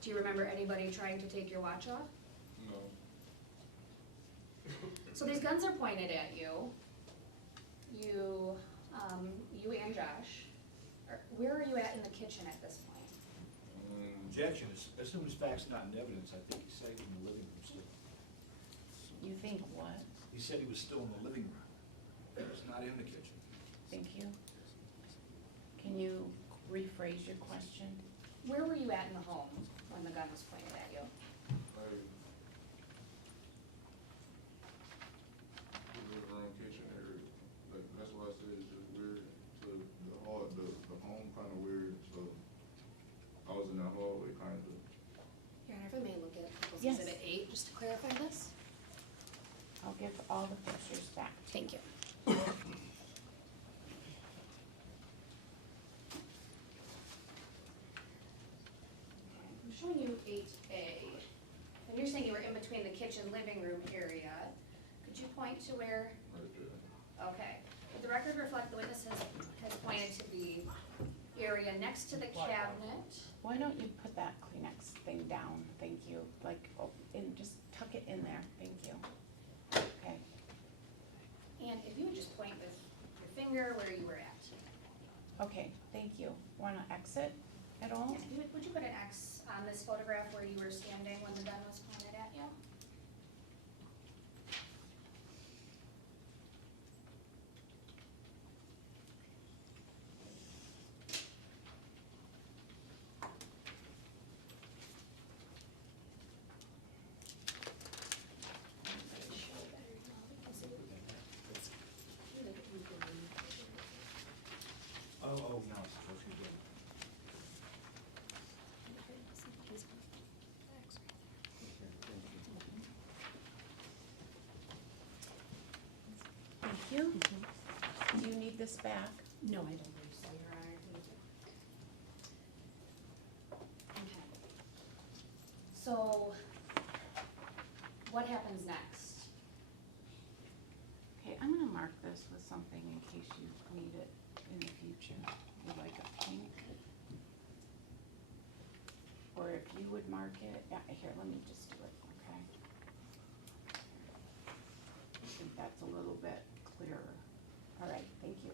Do you remember anybody trying to take your watch off? No. So these guns are pointed at you. You and Josh. Where are you at in the kitchen at this point? Objection, as soon as facts not in evidence, I think he said he was in the living room still. You think what? He said he was still in the living room. He was not in the kitchen. Thank you. Can you rephrase your question? Where were you at in the home when the gun was pointed at you? Like, the living room, kitchen area. Like, that's why I said it's just weird. So the home kind of weird. So I was in that hallway, kind of. Your Honor, if I may look at People's Yes. Exhibit 8, just to clarify this. I'll give all the pictures back. Thank you. I'm showing you 8A, and you're saying you were in between the kitchen living room area. Could you point to where? Right there. Okay. Would the record reflect the witness has pointed to the area next to the cabinet? Why don't you put that Kleenex thing down? Thank you. Like, oh, and just tuck it in there. Thank you. Okay. And if you would just point with your finger where you were at. Okay, thank you. Wanna exit at all? Yeah, would you put an X on this photograph where you were standing when the gun was pointed at you? Oh, no, it's supposed to be good. Thank you. Do you need this back? No, I don't believe so, Your Honor. Thank you. Okay. So, what happens next? Okay, I'm gonna mark this with something in case you need it in the future. Would like a pink. Or if you would mark it, yeah, here, let me just do it, okay? I think that's a little bit clearer. All right, thank you.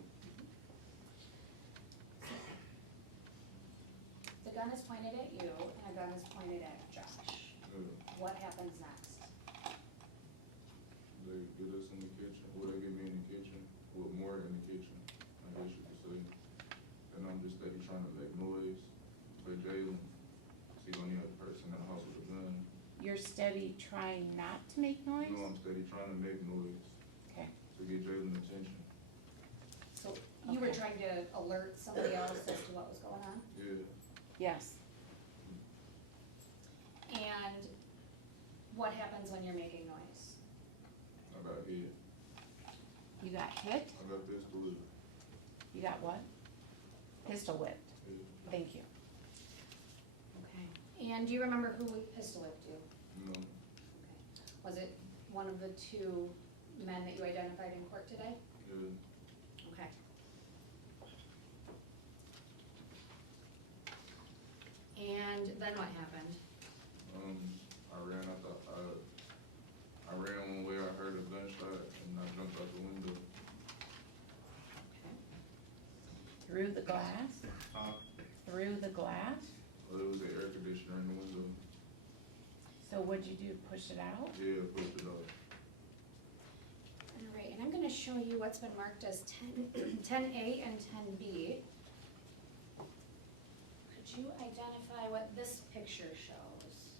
The gun is pointed at you, and a gun is pointed at Josh. What happens next? They get us in the kitchen, or they get me in the kitchen, with more in the kitchen, I guess you could say. And I'm just steady trying to make noise for Jalen. See, only other person in the house with a gun. You're steady trying not to make noise? No, I'm steady trying to make noise Okay, to get Jalen attention. So, you were Okay. trying to alert somebody else as to what was going on? Yeah, yes. And what happens when you're making noise? I got hit. You got hit? I got this bullet. You got what? Pistol whipped. Yeah. Thank you. Okay. And do you remember who pistol whipped you? No, Okay. Was it one of the two men that you identified in court today? yeah. Okay. And then what happened? I ran one way, I heard a gunshot, and I jumped out the window. Okay. Through the glass? Through the glass? Well, there was an air conditioner in the window. So what'd you do, push it out? Yeah, pushed it off. All right, and I'm gonna show you what's been marked as 10A and 10B. Could you identify what picture shows?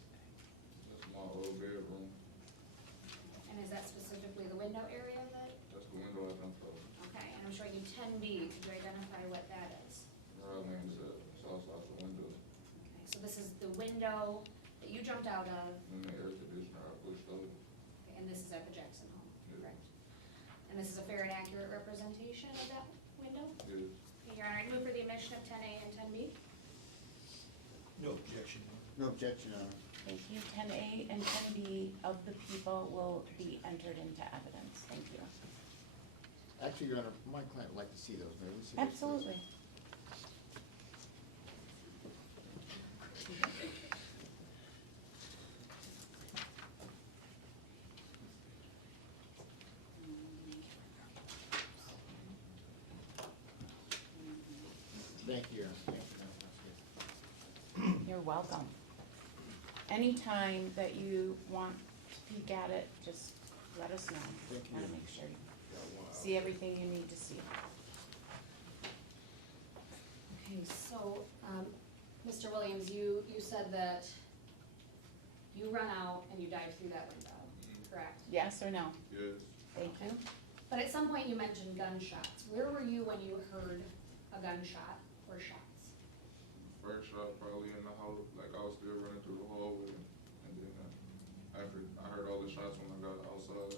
That's my old bedroom. And is that specifically the window area that, That's the window I jumped out. okay, and I'm showing you 10B, could you identify what that is? Right lane's south side of the window. Okay, so this is the window that you jumped out of, And the air conditioner I pushed over. okay, and this is at the Jackson home, Yeah. correct? And this is a fair and accurate representation of that window? Yes. Okay, Your Honor, I move for the omission of 10A and 10B. No objection. No objection, Your Honor. Thank you. 10A and 10B of the people will be entered into evidence. Thank you. Actually, Your Honor, my client would like to see those. May we see those, please? Absolutely. Thank you, Your Honor. Thank you, Your Honor. You're welcome. Anytime that you want to peek at it, just let us know. Thank you. Want to make sure you see everything you need to see. Okay, so, Mr. Williams, you said that you run out and you dive through that window, correct? Yes or no? Yes. Thank you. But at some point you mentioned gunshots. Where were you when you heard a gunshot or shots? First shot probably in the house, like I was still running through the hallway, and then after I heard all the shots when I got outside,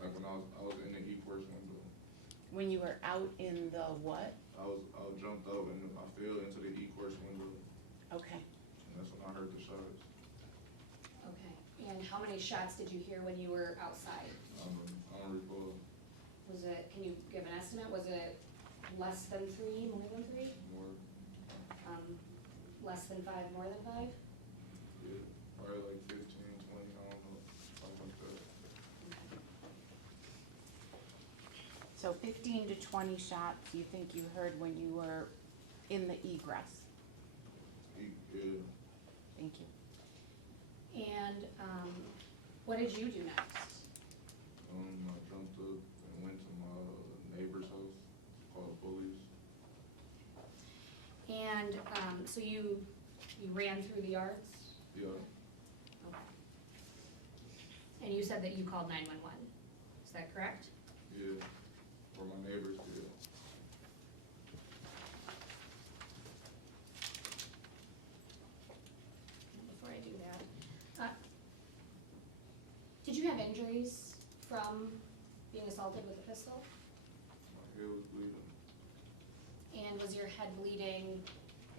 like when I was in the E-course window. When you were out in the what? I jumped up and I fell into the E-course window, Okay. and that's when I heard the shots. Okay, and how many shots did you hear when you were outside? I don't recall. Was it, can you give an estimate? Was it less than 3, more than 3? More, Less than 5, more than 5? yeah, probably like 15, 20, I don't know, something like that. So 15 to 20 shots you think you heard when you were in the egress? Yeah, Thank you. And what did you do next? I jumped up and went to my neighbor's house, called the police. And so you ran through the yards? Yeah, Okay. And you said that you called 911, is that correct? yeah, or my neighbors did. Before I do that, did you have injuries from being assaulted with a pistol? My head was bleeding. And was your head bleeding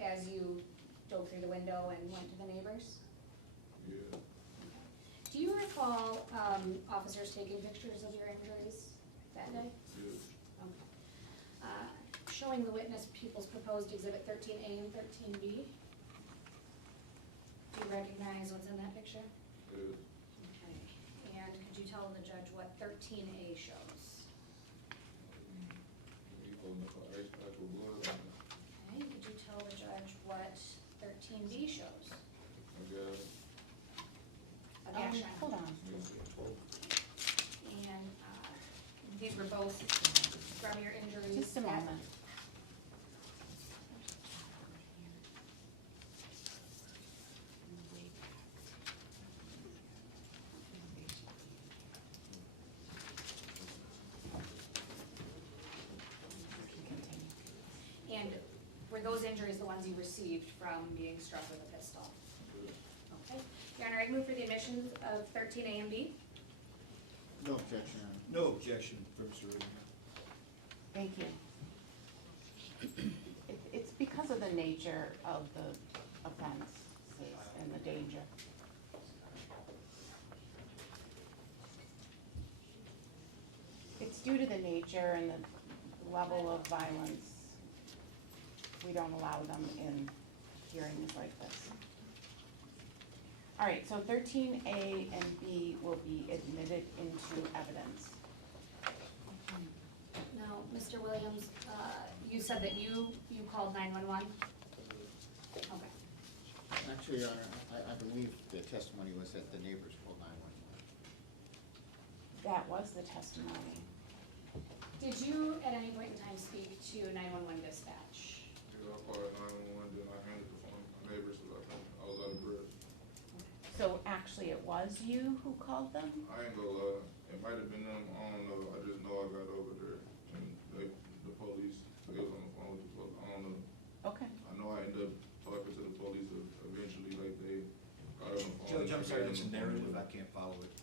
as you dove through the window and went to the neighbors? Yeah, Do you recall officers taking pictures of your injuries that day? yeah, Okay. Showing the witness people's proposed exhibit 13A and 13B. Do you recognize what's in that picture? yeah. Okay. And could you tell the judge what 13A shows? He holding up an ice pack with blood on it. Okay, could you tell the judge what 13B shows? I guess, A gash on. Hold on. And these were both from your injuries? Just a moment. And were those injuries the ones you received from being struck with a pistol? Okay. Your Honor, I move for the admissions of 13A and B. No objection, Your Honor. No objection for Mr. Irvin. Thank you. It's because of the nature of the offense and the danger. It's due to the nature and the level of violence. We don't allow them in hearings like this. All right, so 13A and B will be admitted into evidence. Now, Mr. Williams, you said that you called 911? Okay. Actually, Your Honor, I believe the testimony was that the neighbors called 911. That was the testimony. Did you at any point in time speak to 911 dispatch? yeah, I called 911, then I handed the phone to my neighbors, so I was was you who called them? I ain't gonna lie, it might have been them, I don't know, I just know I got over there, and the police, they was on the phone with the police, I don't know. Okay. I know I ended up talking to the police eventually, like they got on the phone. Judge, I'm and sorry, they it's a got on the phone narrative, with I them. can't follow it.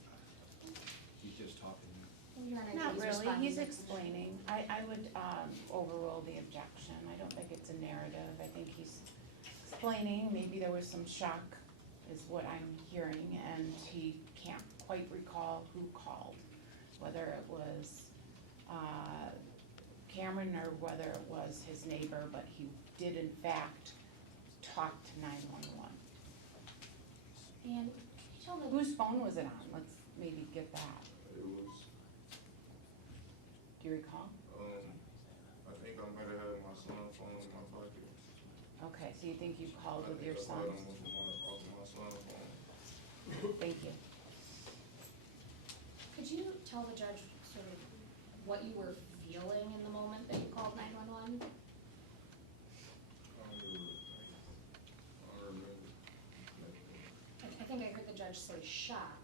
He's just talking. Your Honor, Not he's really, responding he's to- explaining. I would overrule the objection. I don't think it's a narrative. I think he's explaining, maybe there was some shock is what I'm hearing, and he can't quite recall who called. Whether it was Cameron or whether it was his neighbor, but he did in fact talk to 911. And can you tell the, Whose phone was it on? Let's maybe get that. It was, Do you recall? I think I might have had my son's phone in my pocket. Okay, so you think you called with your I son? think I called him off my son's phone. Thank you. could you tell the judge sort of what you were feeling in the moment that you called 911? I don't remember. I think I heard the judge say shock.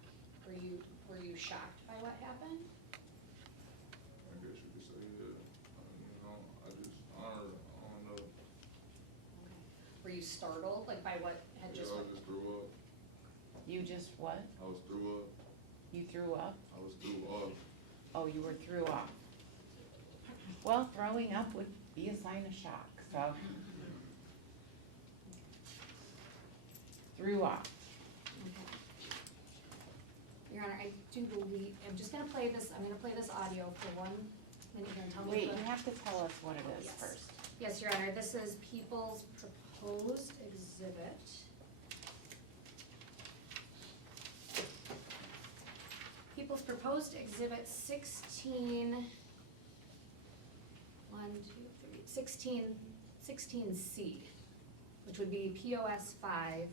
Were you shocked by what happened? I guess you could say, yeah. I don't know. Were you startled, like by what had Yeah, just? I just threw up. You just what? I was threw up. You threw up? I was threw up. Oh, you were threw up. Well, throwing up would be a sign of shock, so. Threw up. Your Honor, I do believe, I'm just gonna play this, I'm gonna play this audio for 1 minute here and tell me. Wait, the- you have to tell us what it is Yes. first. Yes, Your Honor, this is People's Proposed Exhibit. People's Proposed Exhibit 16C, which would be POS 5.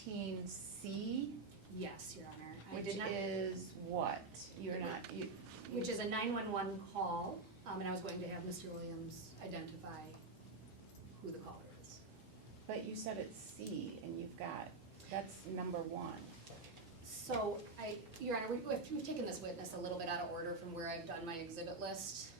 16C, Yes, Your Honor. I which did not- is what? You're not, you. Which is a 911 call, and I was going to have Mr. Williams identify who the caller is. But you said it's C, and you've got, that's number 1. So Your Honor, we've taken this witness a little bit out of order from where I've done my exhibit list.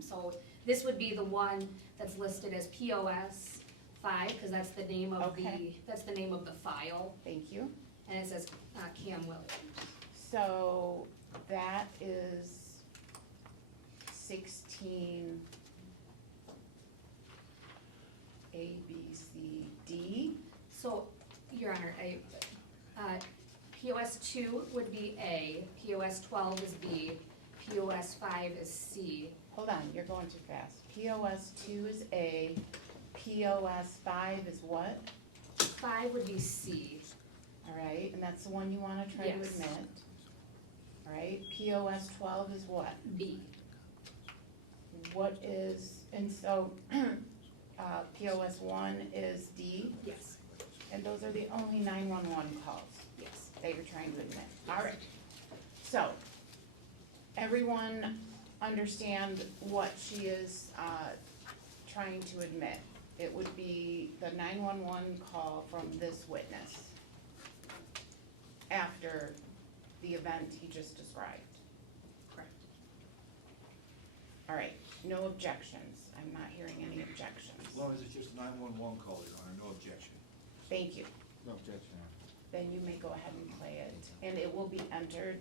So this would be the one that's listed as POS 5, because that's the name of Okay. that's the name of the file, Thank you. and it says Cam Williams. So that is 16 A, B, C, D. So, Your Honor, POS 2 would be A, POS 12 is B, POS 5 is C. Hold on, you're going too fast. POS 2 is A, POS 5 is what? 5 would be C. All right, and that's the one you wanna try to Yes. admit. All right, POS 12 is what? B. What is, and so, POS 1 is D, Yes, and those are the only 911 calls yes. that you're trying to admit. All right, so, everyone understand what she is, trying to admit. It would be the 911 call from this witness after the event he just described. Correct. All right, no objections. I'm not hearing any objections. As long as it's just 911 call, Your Honor, no objection. Thank you. No objection. Then you may go ahead and play it, and it will be entered.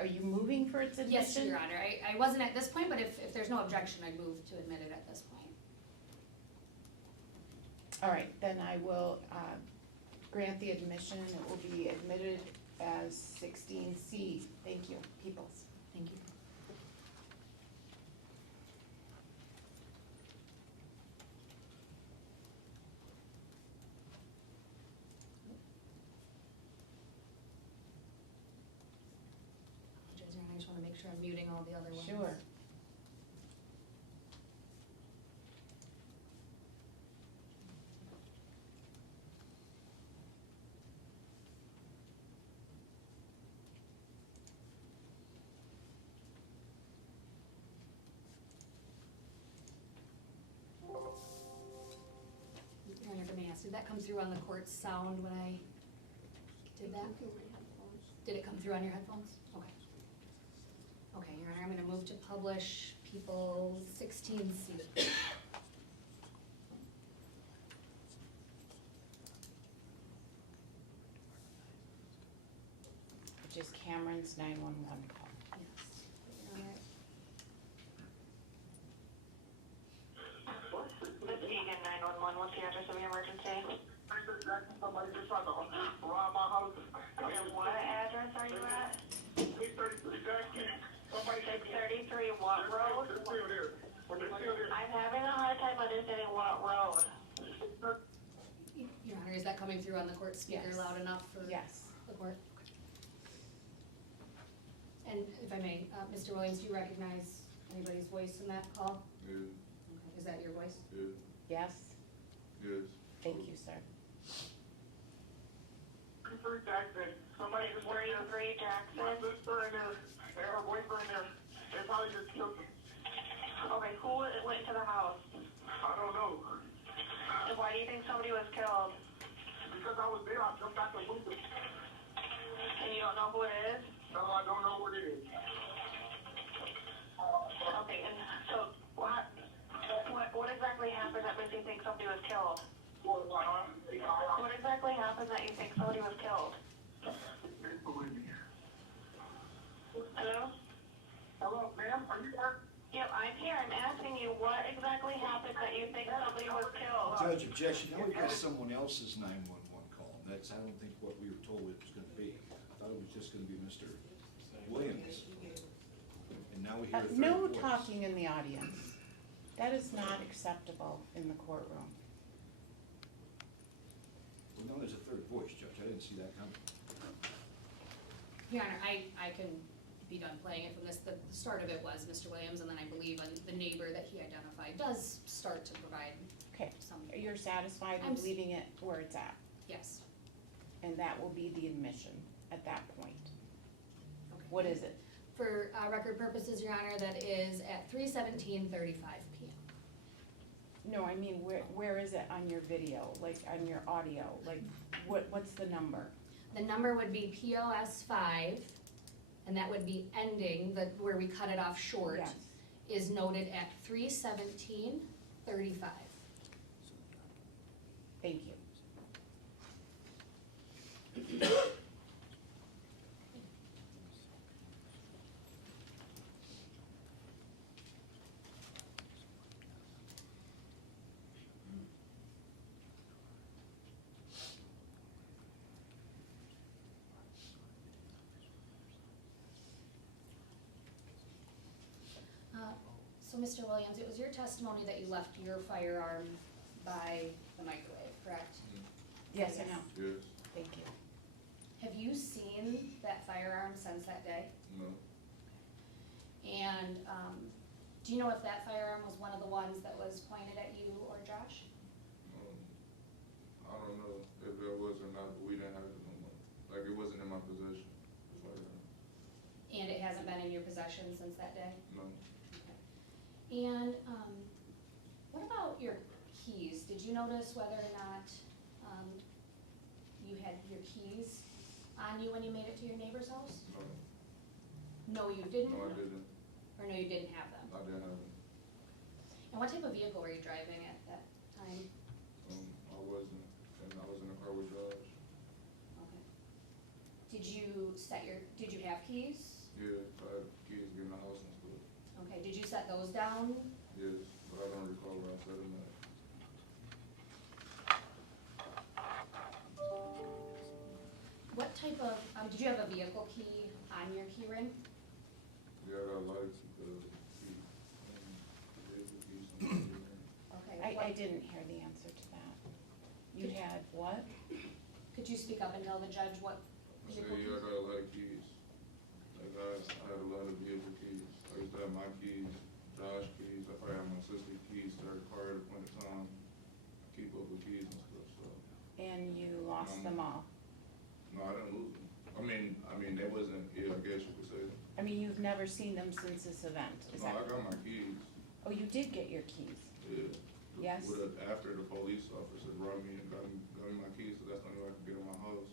Are you moving for its admission? Yes, Your Honor, I wasn't at this point, but if there's no objection, I'd move to admit it at this point. All right, then I will grant the admission. It will be admitted as 16C. Thank you, Peoples. Thank you. Apologize, Your Honor, I just want to make sure I'm muting all the other ones. Sure. Did that come through on the court sound when I did that? Did it come through on your headphones? Okay. Okay, Your Honor, I'm gonna move to publish People 16C. Which is Cameron's 911 call. Yes. Your Honor. Muskegon 911, what's the address of the emergency? Somebody just tried to rob my house. And what address are you at? 633 Jackson. Somebody came in. 633 what road? They're still there. But they're still there. I'm having a hard time understanding what road. Your Honor, is that coming through on the court speaker Yes. loud enough for Yes. the court? And if I may, Mr. Williams, do you recognize anybody's voice in that call? Yeah, Okay, is that your voice? yeah, Yes? yes. Thank you, sir. 33 Jackson. Somebody just went in there. 33 Jackson. My sister in there. And her boyfriend in there. They probably just killed them. Okay, who went to the house? I don't know. And why do you think somebody was killed? Because I was there, I jumped out the window. And you don't know who it is? No, I don't know what it is. Okay, and so what exactly happened that makes you think somebody was killed? What exactly happened that you think somebody was killed? Hello? Hello, ma'am, are you there? Yep, I'm here. I'm asking you what exactly happened that you think somebody was killed? Judge, objection, now we've got someone else's 911 call, and that's, I don't think what we were told it was gonna be. I thought it was just gonna be Mr. Williams. And now we hear a third No voice. talking in the audience. That is not acceptable in the courtroom. Well, now there's a third voice, Judge, I didn't see that coming. Your Honor, I can be done playing it from this. The start of it was Mr. Williams, and then I believe the neighbor that he identified does start to provide Okay, some, you're satisfied I'm with s- leaving it where it's at? yes. And that will be the admission at that point. Okay. What is it? For record purposes, Your Honor, that is at 3:17:35 PM. No, I mean, where is it on your video, like on your audio? Like, what's the number? The number would be POS 5, and that would be ending, where we cut it off short, Yes. is noted at 3:17:35. Thank you. So, Mr. Williams, it was your testimony that you left your firearm by the microwave, correct? Yes, I know. Yes, Thank you. Have you seen that firearm since that day? no, And, do you know if that firearm was one of the ones that was pointed at you or Josh? I don't know if there was or not, but we didn't have it no more. Like, it wasn't in my possession, it's like that, And it hasn't been in your possession since that day? no. And, what about your keys? Did you notice whether or not, you had your keys on you when you made it to your neighbor's house? No, No, you didn't? no, I didn't, Or no, you didn't have them? I didn't have it. And what type of vehicle were you driving at that time? I wasn't, and I was in the car with Josh. Okay. Did you have keys? Yeah, I had keys to get in the house and stuff. Okay, did you set those down? Yes, but I don't recall where I said them at. What type of, did you have a vehicle key on your key ring? Yeah, I got lights, the key, vehicle keys, something like that. Okay. I what- didn't hear the answer to that. You had what? Could you speak up and tell the judge what I said, vehicle yeah, I keys? got a lot of keys. Like, I had a lot of vehicle keys. I used to have my keys, Josh keys, I probably have my sister's keys to her car at a point in time. I keep up with keys and stuff, so. And you lost them all? No, I didn't lose them. I mean, they wasn't, yeah, I guess you could say. I mean, you've never seen them since this event, is No, that? I got my keys, Oh, you did get your keys. yeah. Yes. After the police officer brought me and got me my keys, so that's the only way I could get in my house.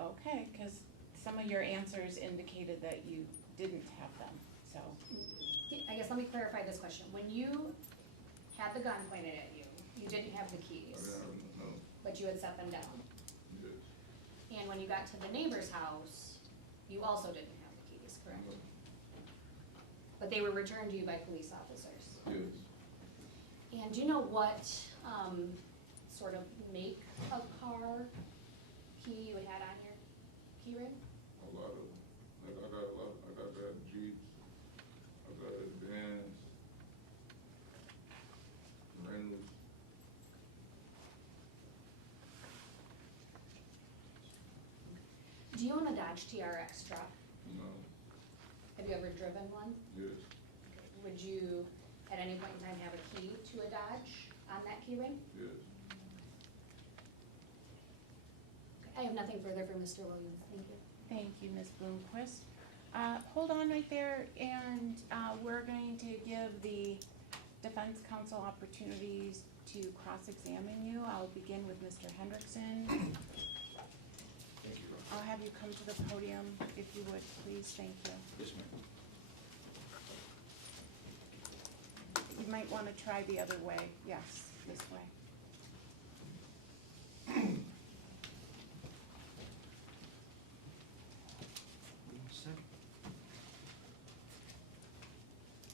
Okay, because some of your answers indicated that you didn't have them, so. I guess let me clarify this question. When you had the gun pointed at you, you didn't have the I keys, didn't have, no, but you had set them down. yes. And when you got to the neighbor's house, you also didn't have the keys, correct? But they were returned to you by police officers. Yes. And do you know what, sort of make of car key you had on your key ring? A lot of, like, I got that Jeeps, I got Vans, Reynolds. Do you own a Dodge TRX truck? No, Have you ever driven one? yes, Would you, at any point in time, have a key to a Dodge on that key ring? yes. I have nothing further for Mr. Williams, thank you. Thank you, Ms. Bloomquist. Hold on right there, and we're going to give the defense counsel opportunities to cross-examine you. I'll begin with Mr. Hendrickson. Thank you, Ron. I'll have you come to the podium if you would, please. Thank you. Yes, ma'am. You might want to try the other way. Yes, this way.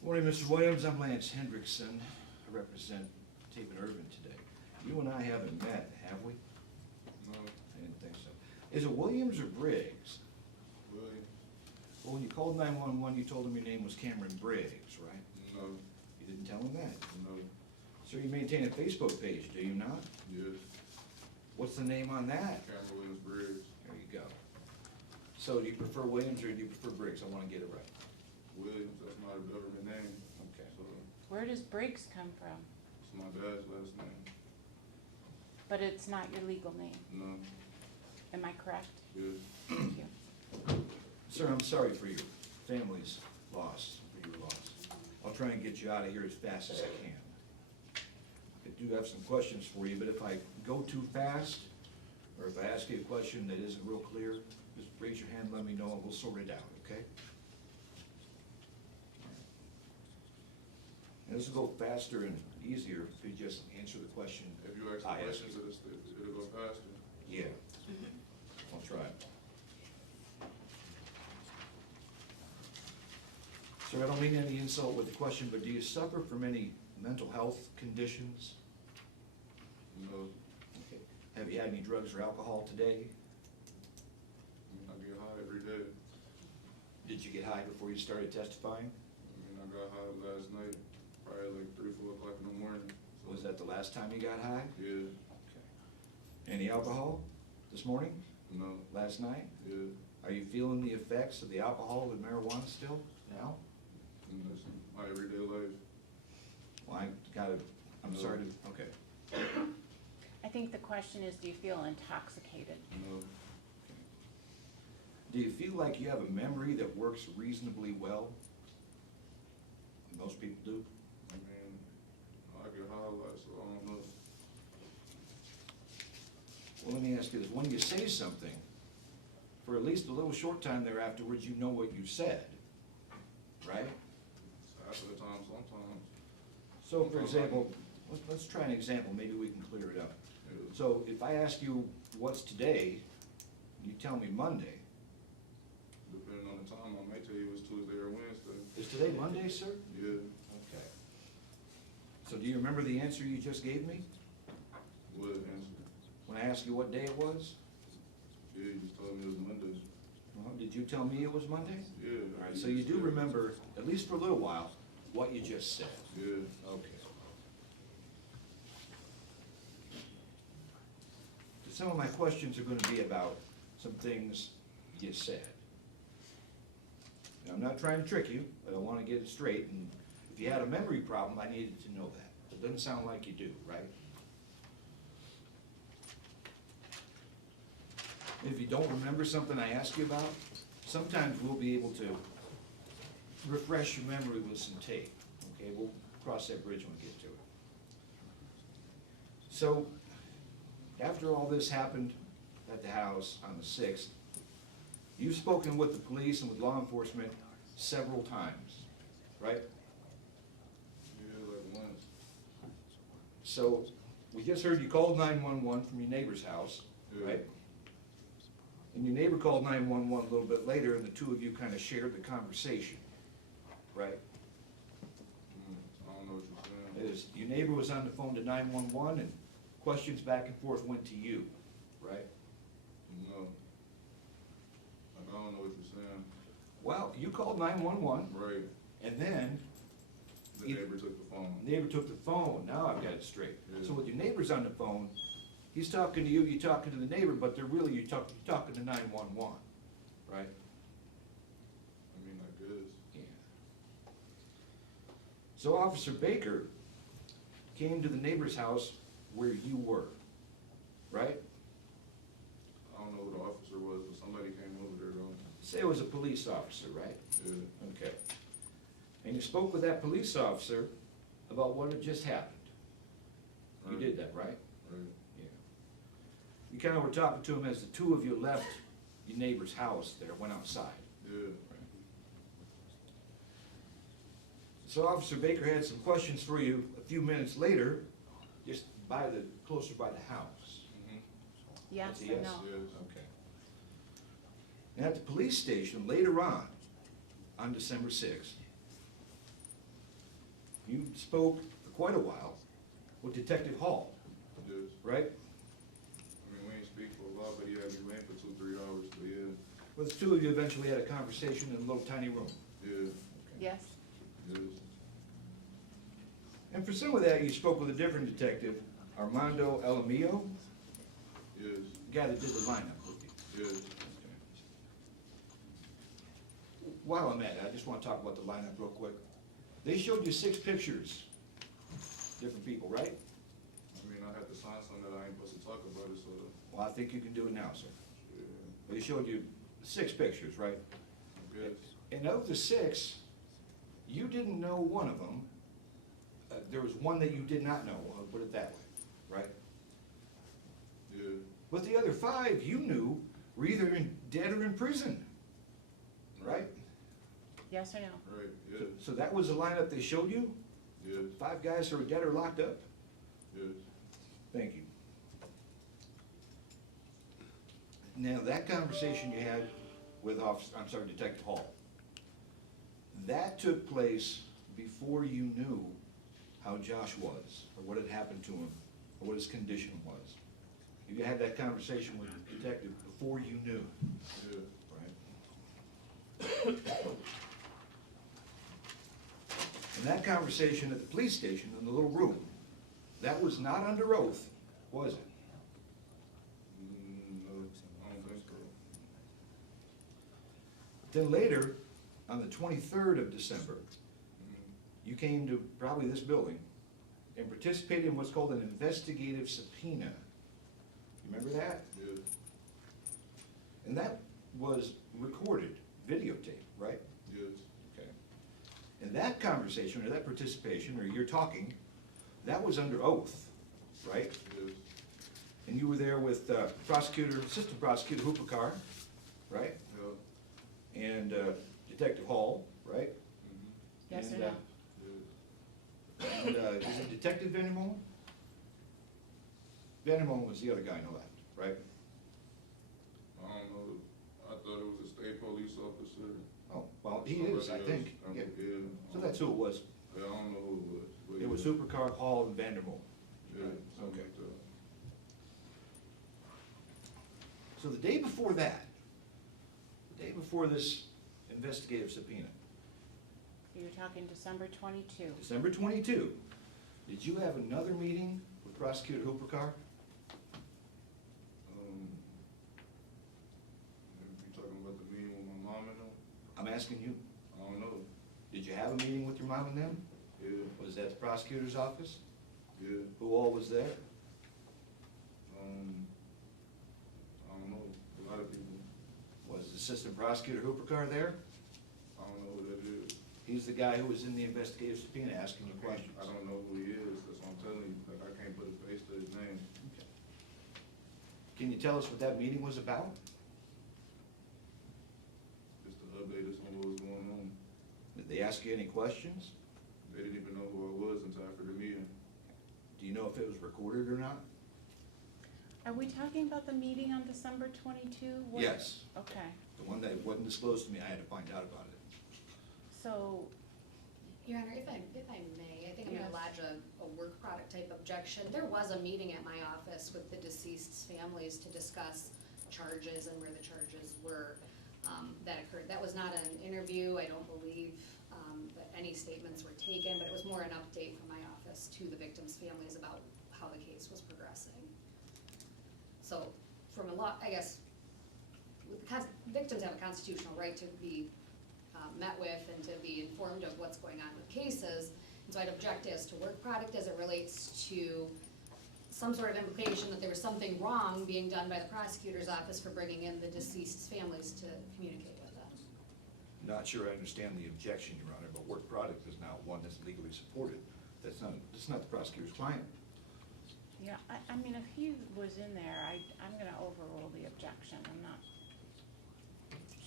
Morning, Mr. Williams. I'm Lance Hendrickson. I represent David Irvin today. You and I haven't met, have we? No, I didn't think so. Is it Williams or Briggs? Williams, Well, when you called 911, you told them your name was Cameron Briggs, right? no, You didn't tell them that. no, So you maintain a Facebook page, do you not? yes. What's the name on that? Cameron Williams Briggs, There you go. So do you prefer Williams or do you prefer Briggs? I want to get it right. Williams, that's my government name. Okay. So Where does Briggs come from? it's my dad's last name. But it's not your legal name. No, Am I correct? yes, Thank you. Sir, I'm sorry for your family's loss, for your loss. I'll try and get you out of here as fast as I can. I do have some questions for you, but if I go too fast, or if I ask you a question that isn't real clear, just raise your hand, let me know, and we'll sort it out, okay? And this will go faster and easier if you just answer the question. if you ask I the ask questions, you. it'll go faster. Yeah, I'll try. Sir, I don't mean any insult with the question, but do you suffer from any mental health conditions? No, Okay. Have you had any drugs or alcohol today? I get high every day. Did you get high before you started testifying? I got high last night, probably like 3, 4 o'clock in the morning. Was that the last time you got high? Yeah, Okay. Any alcohol this morning, no, last night? yeah, Are you feeling the effects of the alcohol and marijuana still now? and that's my everyday life. Well, I'm No. sorry to, okay. I think the question is, do you feel intoxicated? No, Do you feel like you have a memory that works reasonably well? Most people do. I mean, I get high a lot, so I don't know. Well, let me ask you this, when you say something, for at least a little short time there afterwards, you know what you said, right? After the time, sometimes. So, for example, let's try an example, maybe we can clear it up. Yeah. So, if I ask you, what's today, you tell me Monday. Depending on the time, I might tell you it's Tuesday or Wednesday. Is today Monday, sir? Yeah, Okay. So do you remember the answer you just gave me? what answer? When I asked you what day it was? Yeah, you just told me it was Monday. Well, did you tell me it was Monday? Yeah. All right, so you do remember, at least for a little while, what you just said? Yeah, Okay. Some of my questions are gonna be about some things you said. Now, I'm not trying to trick you, but I wanna get it straight, and if you had a memory problem, I needed to know that. It doesn't sound like you do, right? If you don't remember something I ask you about, sometimes we'll be able to refresh your memory with some tape, okay? We'll cross that bridge when we get to it. So, after all this happened at the house on the 6th, you've spoken with the police and with law enforcement several times, right? Yeah, like once. So, we just heard you called 911 from your neighbor's house, Yeah. right? And your neighbor called 911 a little bit later, and the two of you kind of shared the conversation, right? I don't know what you're saying. Is your neighbor was on the phone to 911, and questions back and forth went to you, right? No. Like, I don't know what you're saying. Well, you called 911, Right. and then The You- neighbor took the phone. neighbor took the phone. Now I've got it straight. Yeah. So with your neighbor's on the phone, he's talking to you, you're talking to the neighbor, but they're really, you're talking to 911, right? I mean, I guess. Yeah. So Officer Baker came to the neighbor's house where you were, right? I don't know who the officer was, but somebody came over there though. Say it was a police officer, right? Yeah. Okay. And you spoke with that police officer about what had just happened. You Right. did that, right? Right. Yeah. You kind of were talking to him as the two of you left your neighbor's house there, went outside. Yeah. So Officer Baker had some questions for you a few minutes later, just closer by the house. Mm-hmm. Yes, That's a I yes. know. Yes. Okay. And at the police station later on December 6th, you spoke for quite a while with Detective Hall, Yes. right? I mean, we ain't speak for a while, but he had me waiting for 2-3 hours, but yeah. Well, the two of you eventually had a conversation in a little tiny room. Yeah. Yes, Yes. And for some of that, you spoke with a different detective, Armando Elamillo, Yes. the guy that did the lineup with you. Yes. While I'm at it, I just want to talk about the lineup real quick. They showed you 6 pictures, different people, right? I mean, I had to sign something that I ain't supposed to talk about it, so, Well, I think you can do it now, sir. yeah. They showed you 6 pictures, right? Yes. And of the 6, you didn't know one of them. There was one that you did not know, I'll put it that way, right? Yeah. But the other 5 you knew were either dead or in prison, right? yes or no? Right. Yes. So that was the lineup they showed you? Yes. 5 guys who are dead or locked up? Yes. Thank you. Now, that conversation you had with Detective Hall, that took place before you knew how Josh was, or what had happened to him, or what his condition was. You had that conversation with the detective before you knew, Yeah. right? And that conversation at the police station in the little room, that was not under oath, was it? No, I don't think so. Then later, on the 23rd of December, Mhm. you came to probably this building and participated in what's called an investigative subpoena. You remember that? Yes. And that was recorded, videotaped, right? Yes. Okay. And that conversation, or that participation, or your talking, that was under oath, right? Yes. And you were there with Assistant Prosecutor Hupakar, right? Yeah. And Detective Hall, right? Mhm. Yes or And, no? Yes. And is it Detective Vandermolen? Vandermolen was the other guy on the left, right? I don't know. I thought it was a state police officer. Oh, well, he is, I Somebody think. else. Yeah. Yeah. So that's who it was. Yeah, I don't know who it was. But It was yeah. Hupakar, Hall, and Vandermolen. Yeah. Right, something okay. like that. So the day before that, the day before this investigative subpoena, You're talking December 22. December 22, did you have another meeting with Prosecutor Hupakar? You talking about the meeting with my mom and them? I'm asking you, I don't know. did you have a meeting with your mom and them? Yeah. Was that the prosecutor's office? Yeah. Who all was there? I don't know. A lot of people. Was Assistant Prosecutor Hupakar there? I don't know who that is. He's the guy who was in the investigative subpoena asking you questions. I don't know who he is, that's what I'm telling you, like, I can't put a face to his name. Can you tell us what that meeting was about? Just to update us on what was going on. Did they ask you any questions? They didn't even know who I was until after the meeting. Do you know if it was recorded or not? Are we talking about the meeting on December 22? Yes. Okay, The one that wasn't disclosed to me, I had to find out about it. so, Your Honor, if I may, I think I'm Yes. gonna lodge a work product type objection. There was a meeting at my office with the deceased's families to discuss charges and where the charges were, that occurred. That was not an interview, I don't believe, that any statements were taken, but it was more an update from my office to the victims' families about how the case was progressing. So, from a law, I guess, victims have a constitutional right to be met with and to be informed of what's going on with cases. And so I'd object as to work product as it relates to some sort of implication that there was something wrong being done by the prosecutor's office for bringing in the deceased's families to communicate with them. Not sure I understand the objection, Your Honor, but work product is now one that's legally supported. That's not the prosecutor's client. yeah, I mean, if he was in there, I'm gonna overrule the objection. I'm not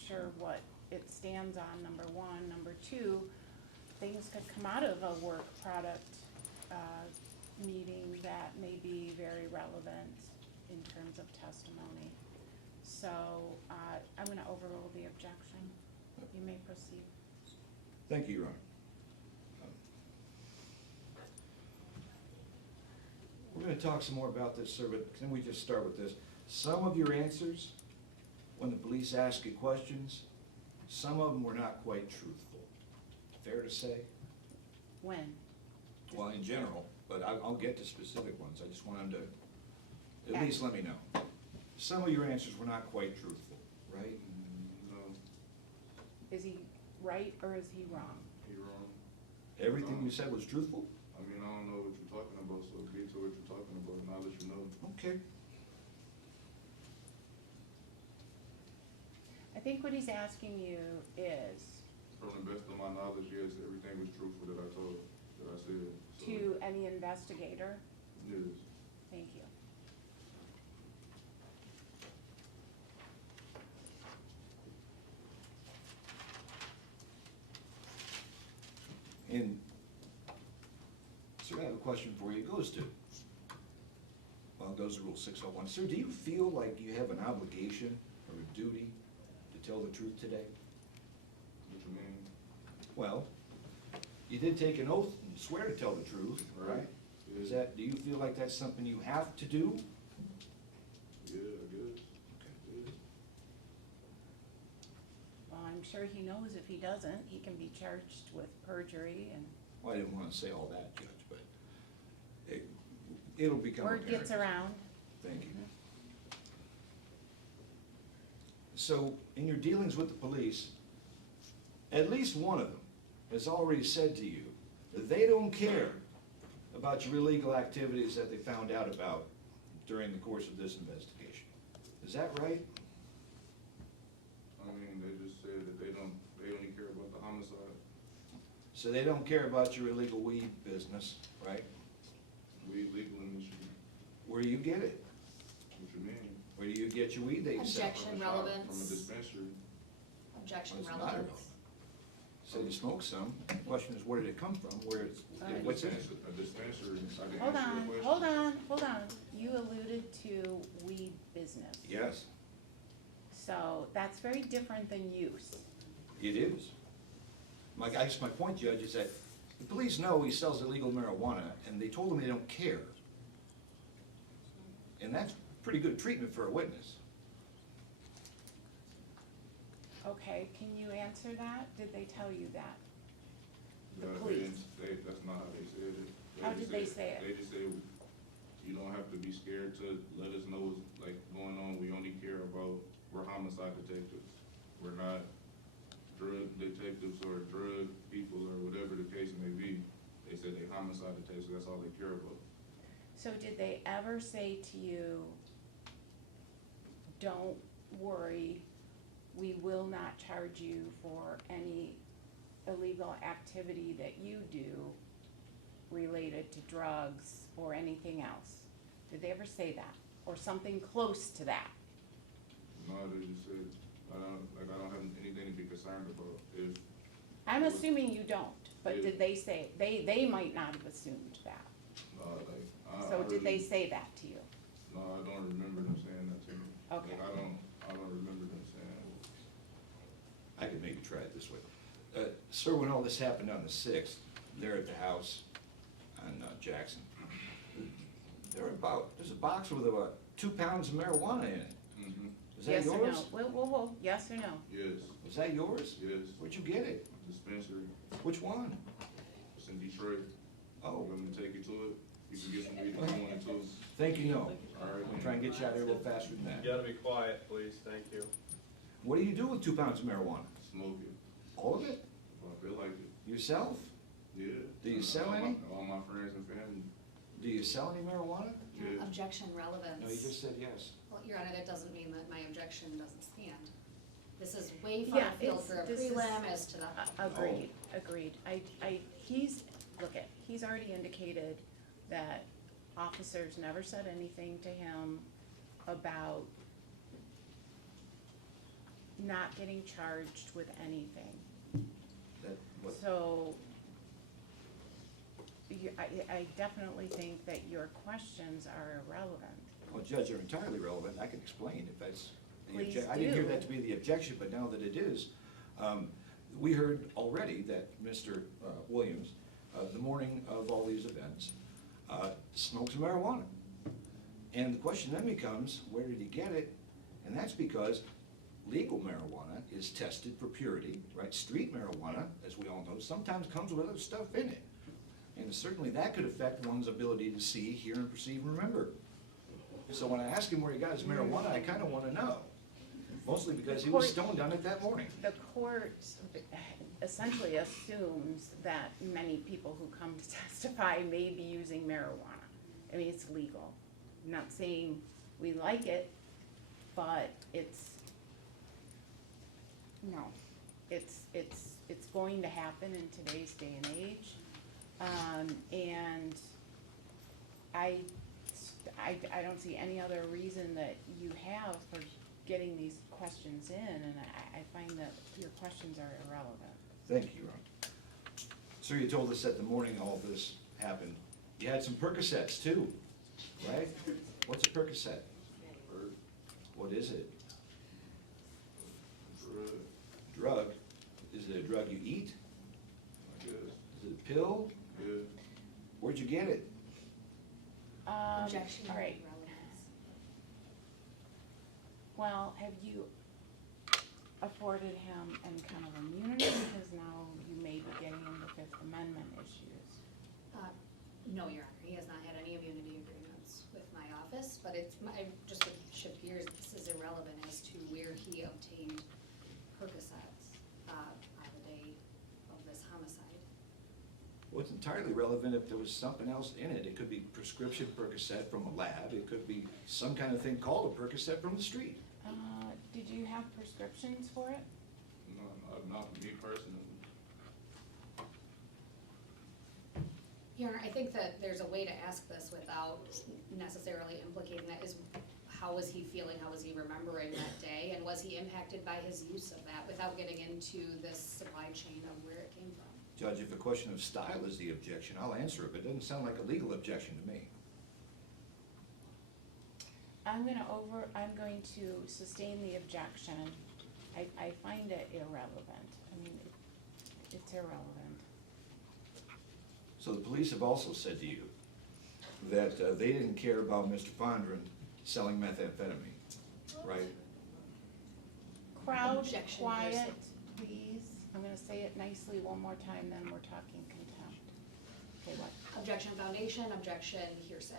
sure what it stands on, number one. Number two, things could come out of a work product, meeting that may be very relevant in terms of testimony. So, I'm gonna overrule the objection. You may proceed. Thank you, Your Honor. We're gonna talk some more about this, sir, but can we just start with this? Some of your answers, when the police ask you questions, some of them were not quite truthful. Fair to say? When? Well, in general, but I'll get to specific ones. I just want them to at least let me know. Some of your answers were not quite truthful, right? No, Is he right or is he wrong? he wrong. Everything you said was truthful? I mean, I don't know what you're talking about, so get to what you're talking about, and I'll let you know. Okay. I think what he's asking you is From the best of my knowledge, yes, everything was truthful that I told, that I said. So, to any investigator. yes. Thank you. And, sir, I have a question for you. It goes to Rule 601. Sir, do you feel like you have an obligation or a duty to tell the truth today? What you mean? Well, you did take an oath and swear to tell the truth, right? Yeah. Do you feel like that's something you have to do? Yeah, I guess. Yeah. Well, I'm sure he knows if he doesn't, he can be charged with perjury and Well, I didn't want to say all that, Judge, but it'll become word apparent. gets around. Thank you. So, in your dealings with the police, at least one of them has already said to you that they don't care about your illegal activities that they found out about during the course of this investigation. Is that right? I mean, they just said that they only care about the homicide. So they don't care about your illegal weed business, right? Weed legal in Michigan. Where do you get it? What you mean? Where do you get your weed that you sell? Objection. From a shop, relevance. From a dispensary. Objection, Well, it's not relevance. irrelevant. So you smoke some. The question is, where did it come from? What's in it? A dispensary. I can Hold answer your on, question. hold on. You alluded to weed business. Yes, So that's very different than use. it is. My point, Judge, is that the police know he sells illegal marijuana, and they told him they don't care. And that's pretty good treatment for a witness. Okay, can you answer that? Did they tell you that? The They police. didn't- that's not how they said it. How just did they said- say it? They just said, you don't have to be scared to let us know what's like going on. We only care about, we're homicide detectives. We're not drug detectives or drug people or whatever the case may be. They said they homicide detectives, that's all they care about. So did they ever say to you, don't worry, we will not charge you for any illegal activity that you do related to drugs or anything else? Did they ever say that? Or something close to that? No, they just said, I don't have anything to be concerned about. If, I'm assuming you don't, but Yeah. did they say, they might not have assumed that. So did they say that to you? No, I don't remember them saying that to me. Okay. Like, I don't remember them saying. I could maybe try it this way. Sir, when all this happened on the 6th, there at the house on Jackson, there's a box with about 2 pounds of marijuana in it. Mm-hmm. Is that Yes or no? yours? Whoa, yes or no? Yes, Was that yours? yes. Where'd you get it? Dispensary. Which one? It's in Detroit. Oh, Want me to take you to it? You can get some weed if you wanted to. think you know. All right. I'll try and get you out of here a little faster than that. You gotta be quiet, please, thank you. What do you do with 2 pounds of marijuana? Smoke it. All of it? If I feel like it. Yourself? Yeah. Do you sell All any? all my friends and family. Do you sell any marijuana? Yeah. Objection relevance. No, you just said yes. Well, Your Honor, that doesn't mean that my objection doesn't stand. This is way Yeah, far afield it's- for a this is- prelim as to the. Agreed. He's already indicated that officers never said anything to him about not getting charged with anything. That, what, So, I definitely think that your questions are irrelevant. well, Judge, they're entirely relevant. I can explain if that's the Please objection. I didn't hear do. that to be the objection, but now that it is, we heard already that Mr. Williams, the morning of all these events, smoked some marijuana. And the question then becomes, where did he get it? And that's because legal marijuana is tested for purity, right? Street marijuana, as we all know, sometimes comes with other stuff in it. And certainly that could affect one's ability to see, hear, and perceive, and remember. So when I ask him where he got his marijuana, I kinda wanna know. Mostly because he was stoned on it that morning. The court essentially assumes that many people who come to testify may be using marijuana. I mean, it's legal. I'm not saying we like it, but it's going to happen in today's day and age. And I don't see any other reason that you have for getting these questions in, and I find that your questions are irrelevant. Thank you, Ron. Sir, you told us that the morning all this happened, you had some Percocets too, right? What's a Percocet? Or What is it? drug, Drug? Is it a drug you eat? I guess. Is it a pill? Yeah. Where'd you get it? Objection All right. relevance. Well, have you afforded him any kind of immunity, because now you may be getting into Fifth Amendment issues? No, Your Honor, he has not had any immunity agreements with my office, but it's, I just would shift gears, this is irrelevant as to where he obtained Percocets on the day of this homicide. Well, it's entirely relevant if there was something else in it. It could be prescription Percocet from a lab. It could be some kind of thing called a Percocet from the street. Did you have prescriptions for it? No, not me personally. Your Honor, I think that there's a way to ask this without necessarily implicating that is, how was he feeling, how was he remembering that day, and was he impacted by his use of that without getting into this supply chain of where it came from? Judge, if a question of style is the objection, I'll answer it, but it doesn't sound like a legal objection to me. I'm going to sustain the objection. I find it irrelevant. I mean, it's irrelevant. So the police have also said to you that they didn't care about Mr. Fondren selling methamphetamine, right? Crowd, Objection, quiet, Percy. please. I'm gonna say it nicely one more time, then we're talking contempt. Okay, what? Objection foundation, objection hearsay.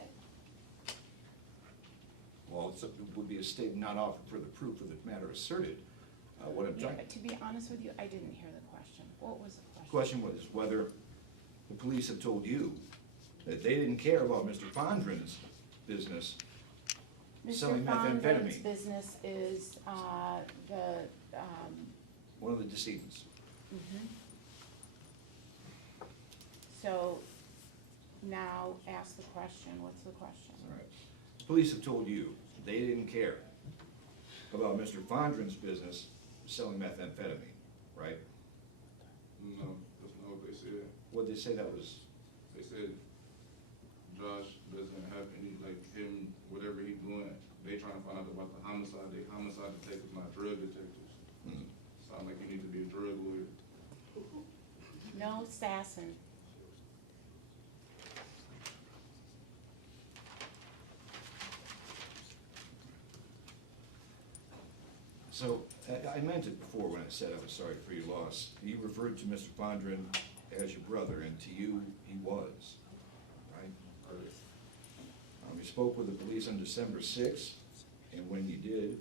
Well, it would be a statement not offered for the proof of the matter asserted. What I'm Yeah, trying, but to be honest with you, I didn't hear the question. What was the the question? question was whether the police have told you that they didn't care about Mr. Fondren's business selling Mr. Fondren's methamphetamine, business is, one of the decedents. mhm. So now ask the question, what's the question? All right. The police have told you they didn't care about Mr. Fondren's business selling methamphetamine, right? No, that's not what they said. What'd they say that was? They said Josh doesn't have any, like, him, whatever he's doing, they trying to find out about the homicide. They homicide detectives, not drug detectives. Hmm. Sound like you need to be a drug lawyer. No sassing. So, I meant it before when I said I was sorry for your loss. You referred to Mr. Fondren as your brother, and to you, he was, right? You spoke with the police on December 6th, and when you did,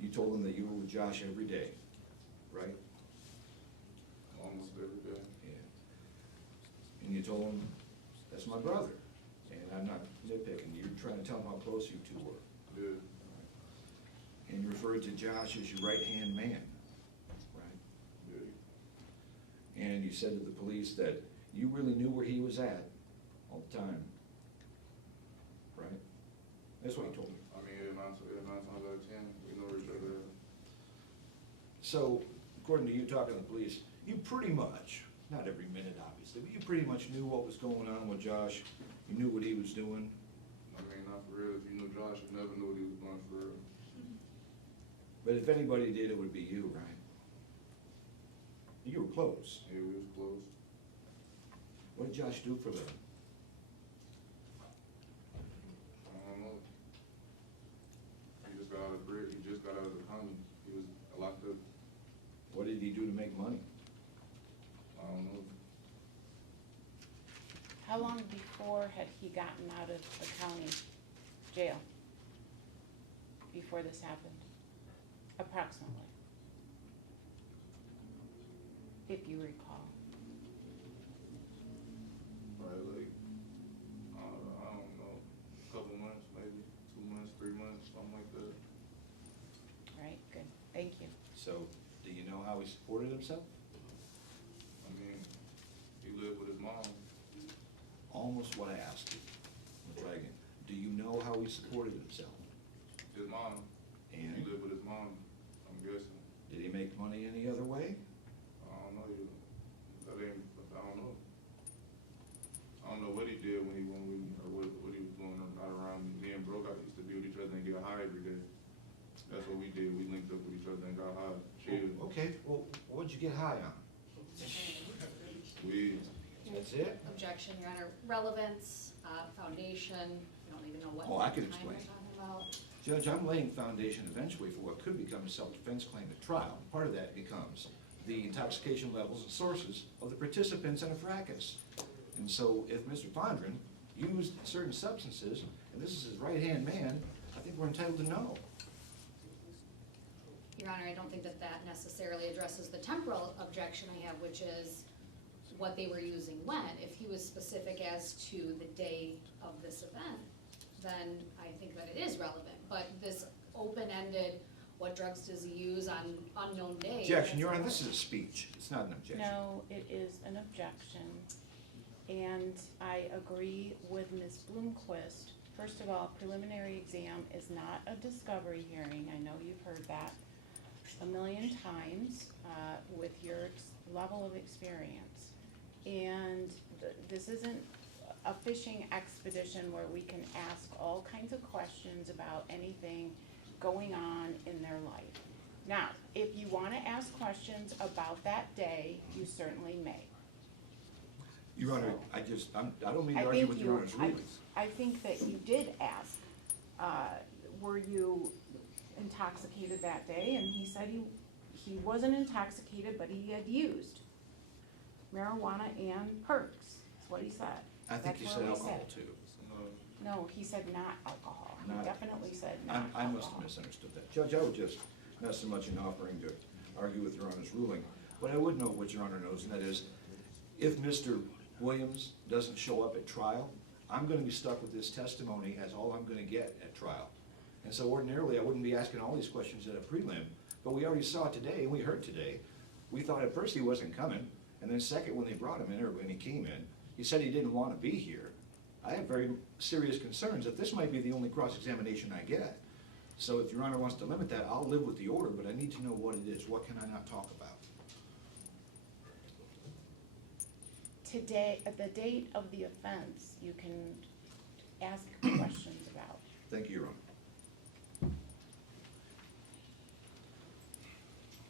you told them that you were with Josh every day, right? Almost every day. Yeah. And you told him, that's my brother, and I'm not nitpicking, you're trying to tell him how close you two were. Yeah, And you referred to Josh as your right-hand man, right? yeah. And you said to the police that you really knew where he was at all the time, right? That's what you told me. I mean, nine times out of 10, we know each other. So, according to you talking to the police, you pretty much, not every minute obviously, but you pretty much knew what was going on with Josh. You knew what he was doing. I mean, not for real. If you knew Josh, you never knew what he was doing for real. But if anybody did, it would be you, right? You were close. Yeah, we was close. What did Josh do for a living? I don't know. He just got out of prison. He just got out of the county. He was locked up. What did he do to make money? I don't know. How long before had he gotten out of the county jail? Before this happened? Approximately. If you recall. Probably like, I don't know, a couple months, maybe 2 months, 3 months, something like that. All right, good, thank you. So, do you know how he supported himself? I mean, he lived with his mom. Almost what I asked you. I'll try again. Do you know how he supported himself? His mom. And? He lived with his mom, I'm guessing. Did he make money any other way? I don't know, I don't know. I don't know what he did when he went with me, or what he was doing out around me. Me and Bro got used to be with each other and get high every day. That's what we did, we linked up with each other and got high, chilled. Okay, well, what'd you get high on? We, That's it? Objection, Your Honor. Relevance, foundation, we don't even know what Oh, I can time we're explain. talking about. Judge, I'm laying foundation eventually for what could become a self-defense claim at trial. Part of that becomes the intoxication levels and sources of the participants in a fracas. And so if Mr. Fondren used certain substances, and this is his right-hand man, I think we're entitled to know. Your Honor, I don't think that that necessarily addresses the temporal objection I have, which is what they were using when. If he was specific as to the day of this event, then I think that it is relevant. But this open-ended, what drugs does he use on unknown days? Objection, Your Honor, this is a speech. It's not an objection. No, it is an objection, and I agree with Ms. Bloomquist. First of all, preliminary exam is not a discovery hearing. I know you've heard that a million times with your level of experience. And this isn't a fishing expedition where we can ask all kinds of questions about anything going on in their life. Now, if you want to ask questions about that day, you certainly may. Your Honor, I don't mean to argue with Your Honor's rulings. I think that you did ask, were you intoxicated that day? And he said he wasn't intoxicated, but he had used marijuana and perks, that's what he said. I think That's you where said we alcohol said. too. No, he said not alcohol. He Not- definitely said not alcohol. I must have misunderstood that. Judge, I would just, not so much in offering to argue with Your Honor's ruling, but I would note what Your Honor knows, and that is, if Mr. Williams doesn't show up at trial, I'm gonna be stuck with this testimony as all I'm gonna get at trial. And so ordinarily, I wouldn't be asking all these questions at a prelim, but we already saw today, and we heard today, we thought at first he wasn't coming, and then second, when they brought him in, or when he came in, he said he didn't want to be here. I have very serious concerns that this might be the only cross-examination I get. So if Your Honor wants to limit that, I'll live with the order, but I need to know what it is. What can I not talk about? Today, at the date of the offense, you can ask questions about. Thank you, Your Honor.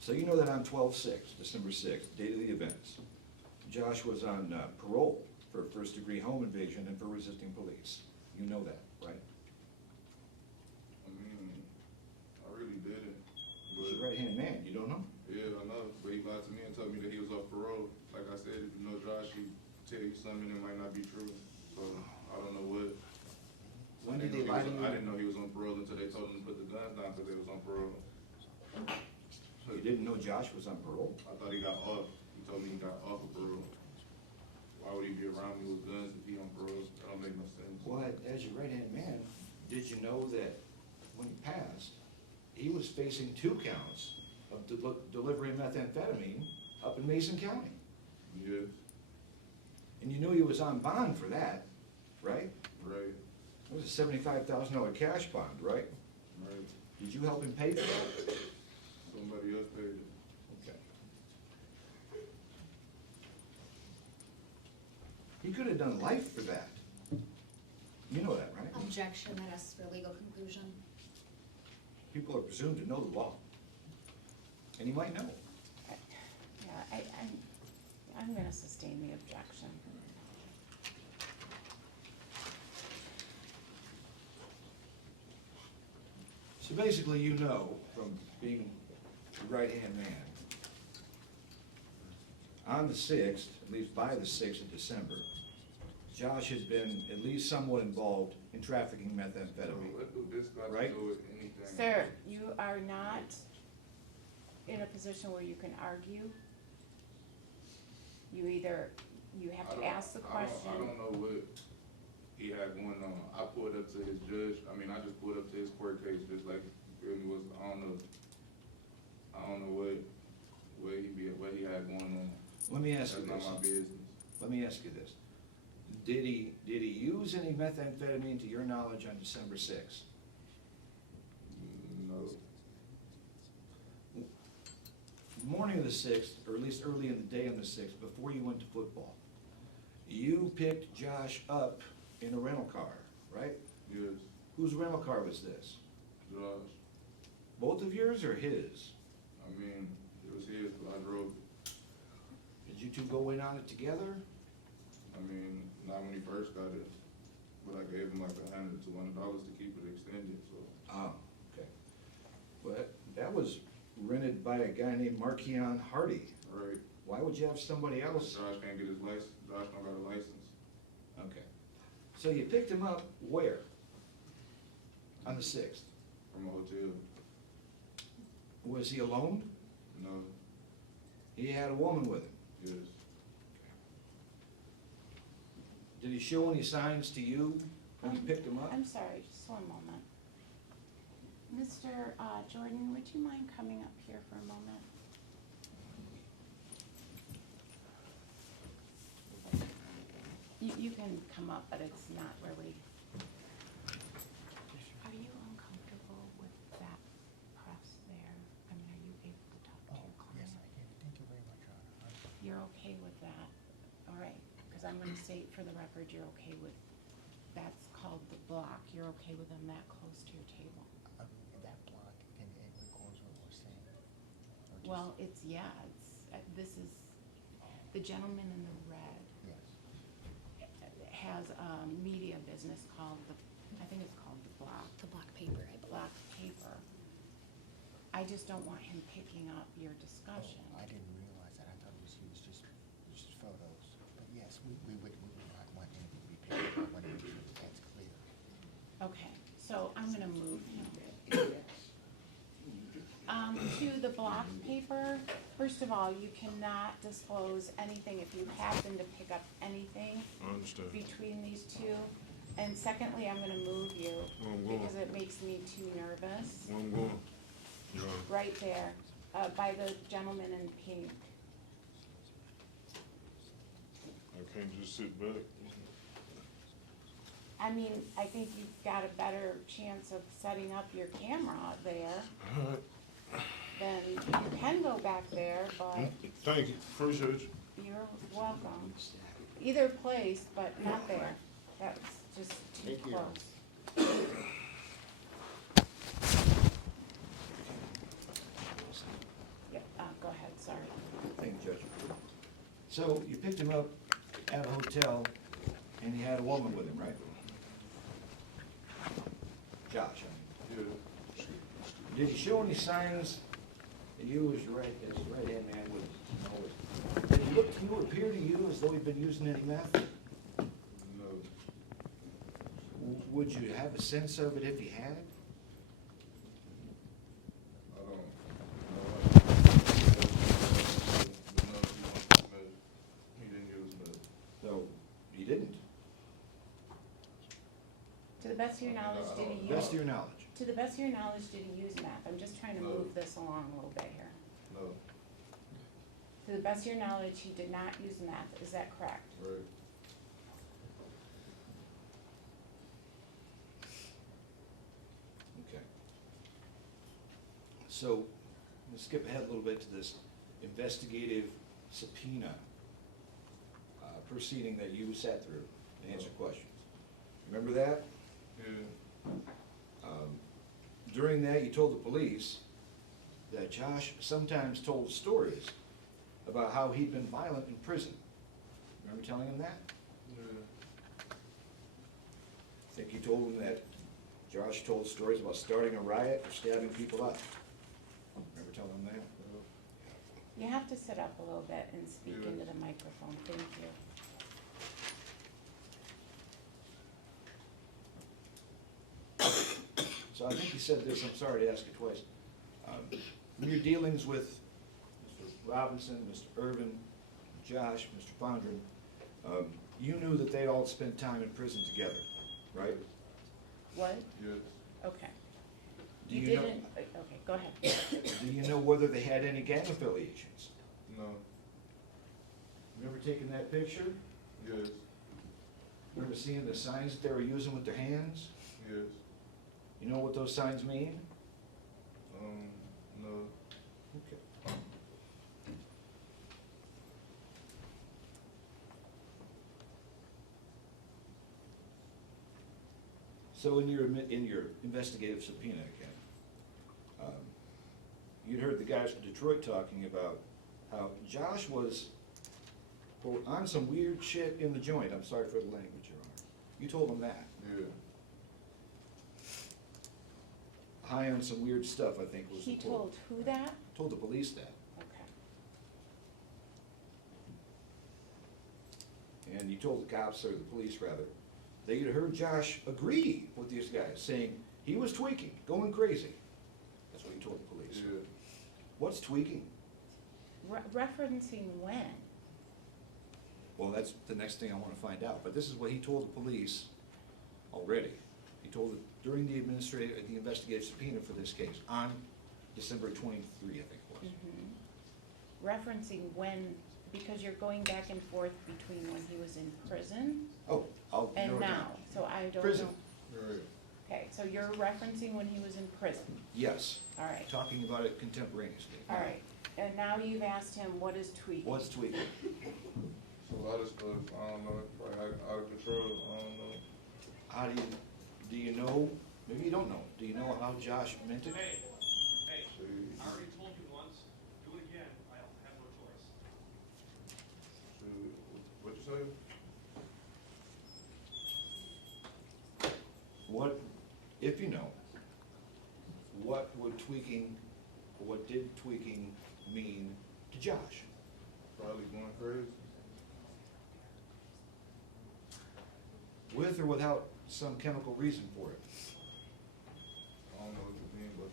So you know that on 12/6, December 6th, date of the events, Josh was on parole for first-degree home invasion and for resisting police. You know that, right? I mean, I really didn't. He's your right-hand man, you don't know? Yeah, I know, but he lied to me and told me that he was off parole. Like I said, if you know Josh, he tell you something that might not be true. So I don't know what. When did they lie to you? I didn't know he was on parole until they told him to put the guns down because they was on parole. So you didn't know Josh was on parole? I thought he got off. He told me he got off of parole. Why would he be around me with guns if he on parole? That don't make no sense. Well, as your right-hand man, did you know that when he passed, he was facing 2 counts of delivering methamphetamine up in Mason County? Yes, And you knew he was on bond for that, right? right, It was a $75,000 cash bond, right? right. Did you help him pay for that? Somebody else paid it. Okay. He could have done life for that. You know that, right? Objection, that asks for legal conclusion. People are presumed to know the law. And he might know. Yeah, I'm gonna sustain the objection. So basically, you know, from being the right-hand man, on the 6th, at least by the 6th of December, Josh has been at least somewhat involved in trafficking So methamphetamine. what do this got Right. to do with anything? Sir, you are not in a position where you can argue. You have I to don't- ask the question. I don't know what he had going on. I pulled up to his judge, I mean, I just pulled up to his court case, just like, you feel me, I don't know what he had going on. Let me ask you That's this. not my business. Let me ask you this. Did he use any methamphetamine to your knowledge on December 6th? No, The morning of the 6th, or at least early in the day on the 6th, before you went to football, you picked Josh up in a rental car, right? yes, Whose rental car was this? Josh, Both of yours or his? I mean, it was his, but I drove it. Did you two go in on it together? I mean, not when he first got it, but I gave him like $100 to $200 to keep it extended, so. Oh, okay. Well, that was rented by a guy named Markeon Hardy. Right. Why would you have somebody else? Josh can't get his license, Josh don't got a license. Okay. So you picked him up where? On the 6th? From a hotel. Was he alone? No, He had a woman with him. yes, Did he show any signs to you when you picked him up? I'm sorry, just one moment. Mr. Jordan, would you mind coming up here for a moment? You can come up, but it's not really. Are you uncomfortable with that press there? I mean, are you able to talk to your client? Yes, I can. Thank you very much, Your Honor. You're okay with that? All right, because I'm gonna state for the record, you're okay with, that's called the block. You're okay with them that close to your table? That block, can it record what we're saying? Or just- Well, it's, this is, the gentleman in the red Yes. has a media business called I think it's called the Block. The block paper, I believe. Block Paper. I just don't want him picking up your discussion. I didn't realize that. I thought it was just photos. But yes, we would not want anything to be picked up. I want to make sure that that's clear. Okay, so I'm gonna move him. To the Block Paper, first of all, you cannot disclose anything if you happen to pick up anything I understand. between these two. And secondly, I'm gonna move you Where I'm going. because it makes me too nervous. Where I'm going, Your Honor. Right there, by the gentleman in pink. I can't just sit back. I mean, I think you've got a better chance of setting up your camera there. Then you can go back there, but Thank you, appreciate you. you're welcome. Either place, but not there. That's just too Thank you. close. Yep, go ahead, sorry. Thank you, Judge. So you picked him up at a hotel and he had a woman with him, right? Josh, I mean. Yeah. Did he show any signs that you as your right-hand man would know? Did he look to you, appear to you as though he'd been using any meth? No. Would you have a sense of it if he had? I don't know. He didn't use meth. No, he didn't. To the best of your knowledge, did he use? Best of your knowledge. To the best of your knowledge, did he use meth? I'm just trying to No. move this along a little bit here. No. To the best of your knowledge, he did not use meth, is that correct? Right. Okay. So, let's skip ahead a little bit to this investigative subpoena proceeding that you sat through and answered questions. Remember that? Yeah. During that, you told the police that Josh sometimes told stories about how he'd been violent in prison. Remember telling him that? Yeah. I think you told him that Josh told stories about starting a riot or stabbing people up. Remember telling him that? You have to sit up a little bit and speak Yeah. into the microphone, thank you. So I think you said this, I'm sorry to ask you twice. From your dealings with Mr. Robinson, Mr. Irvin, Josh, Mr. Fondren, you knew that they all spent time in prison together, right? What? Yes. Okay. Do You you know- didn't, okay, go ahead. Do you know whether they had any gang affiliations? No. Remember taking that picture? Yes. Remember seeing the signs that they were using with their hands? Yes. You know what those signs mean? No. Okay. So in your investigative subpoena again, you'd heard the guys from Detroit talking about how Josh was, quote, on some weird shit in the joint. I'm sorry for the language, Your Honor. You told them that. Yeah. High on some weird stuff, I think was the He quote. told who that? Told the police that. Okay. And you told the cops, or the police rather, that you'd heard Josh agree with these guys, saying he was tweaking, going crazy. That's what you told the police. Yeah. What's tweaking? Referencing when? Well, that's the next thing I want to find out, but this is what he told the police already. He told it during the investigative subpoena for this case, on December 23, I think it was. Referencing when, because you're going back and forth between when he was in prison Oh, I'll and narrow it down. now, so I don't know. Prison. Right. Okay, so you're referencing when he was in prison, Yes, all right, talking about it contemporaneously. all right. And now you've asked him, what is tweaking? What's tweaking? So a lot of stuff, I don't know, it's like out of control, I don't know. How do you know, maybe you don't know, do you know how Josh meant it? Hey, See, I already told you once, do it again, I'll have no choice. what you say? What, if you know, what would tweaking, or what did tweaking mean to Josh? Probably going crazy. With or without some chemical reason for it? I don't know what you mean, but,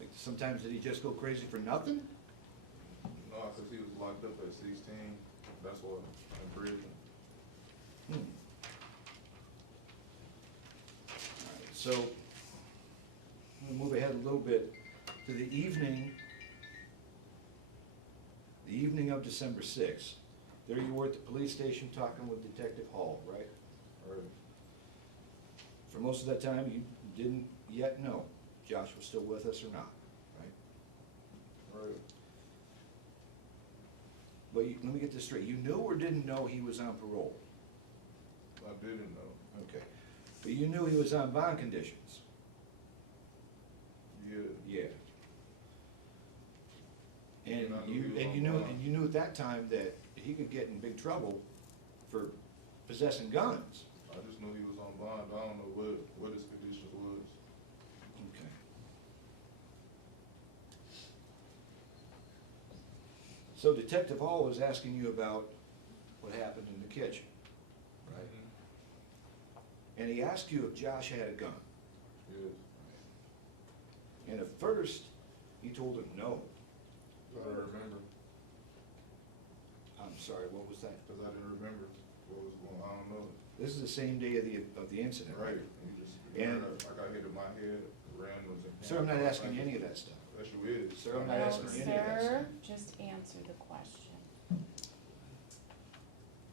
Like, sometimes did he just go crazy for nothing? no, cause he was locked up at 16, that's why, in prison. Hmm. All right, so, we'll move ahead a little bit to the evening of December 6th. There you were at the police station talking with Detective Hall, right? Right. For most of that time, you didn't yet know Josh was still with us or not, right? Right. But let me get this straight, you knew or didn't know he was on parole? I didn't know. Okay. But you knew he was on bond conditions? Yeah. Yeah. And And I knew you, he was and on you knew, bond. and you knew at that time that he could get in big trouble for possessing guns? I just knew he was on bond. I don't know what his conditions was. Okay. So Detective Hall was asking you about what happened in the kitchen, right? And he asked you if Josh had a gun. Yes. And at first, he told him no. Cause I remember. I'm sorry, what was that? Cause I didn't remember what was going on. I don't know. This is the same day of the incident. Right. You just, And- I got hit in my head, ran was in. Sir, I'm not asking you any of that stuff. Yes, you is. Sir, I'm not No, asking you any of that sir, stuff. just answer the question.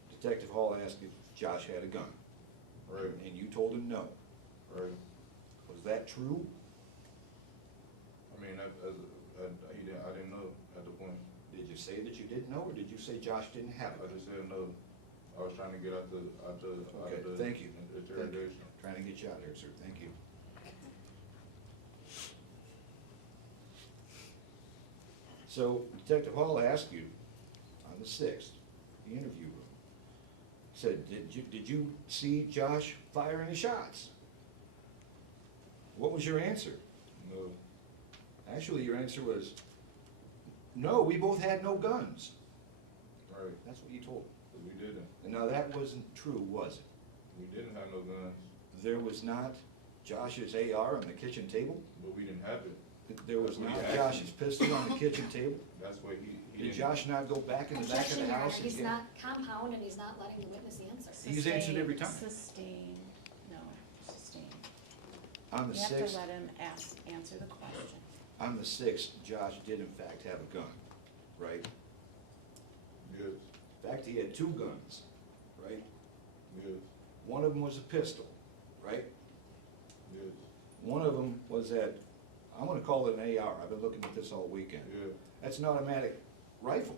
Detective Hall asked if Josh had a gun, Right, and you told him no. right. Was that true? I mean, I didn't know at the point. Did you say that you didn't know, or did you say Josh didn't have I it? just said no. I was trying to get out the Okay, thank you. interrogation. Trying to get you out there, sir, thank you. So Detective Hall asked you on the 6th, the interview room, said, did you see Josh fire any shots? What was your answer? No, Actually, your answer was, no, we both had no guns. right, That's what you told him. but we didn't. And now that wasn't true, was it? We didn't have no guns, There was not Josh's AR on the kitchen table? but we didn't have it. There was That's what not he asked Josh's pistol on the kitchen table? That's what he Did didn't. Josh not go back in the back of Objection, the Your Honor, house and he's get? not compound and he's not letting the witness answer. He's answered every time. Sustain, no, sustain. On the You have to 6th, let him answer the question. on the 6th, Josh did in fact have a gun, right? Yes, In fact, he had 2 guns, right? yes, One of them was a pistol, right? yes, One of them was I'm gonna call it an AR, I've been looking at this all weekend. yeah. That's an automatic rifle,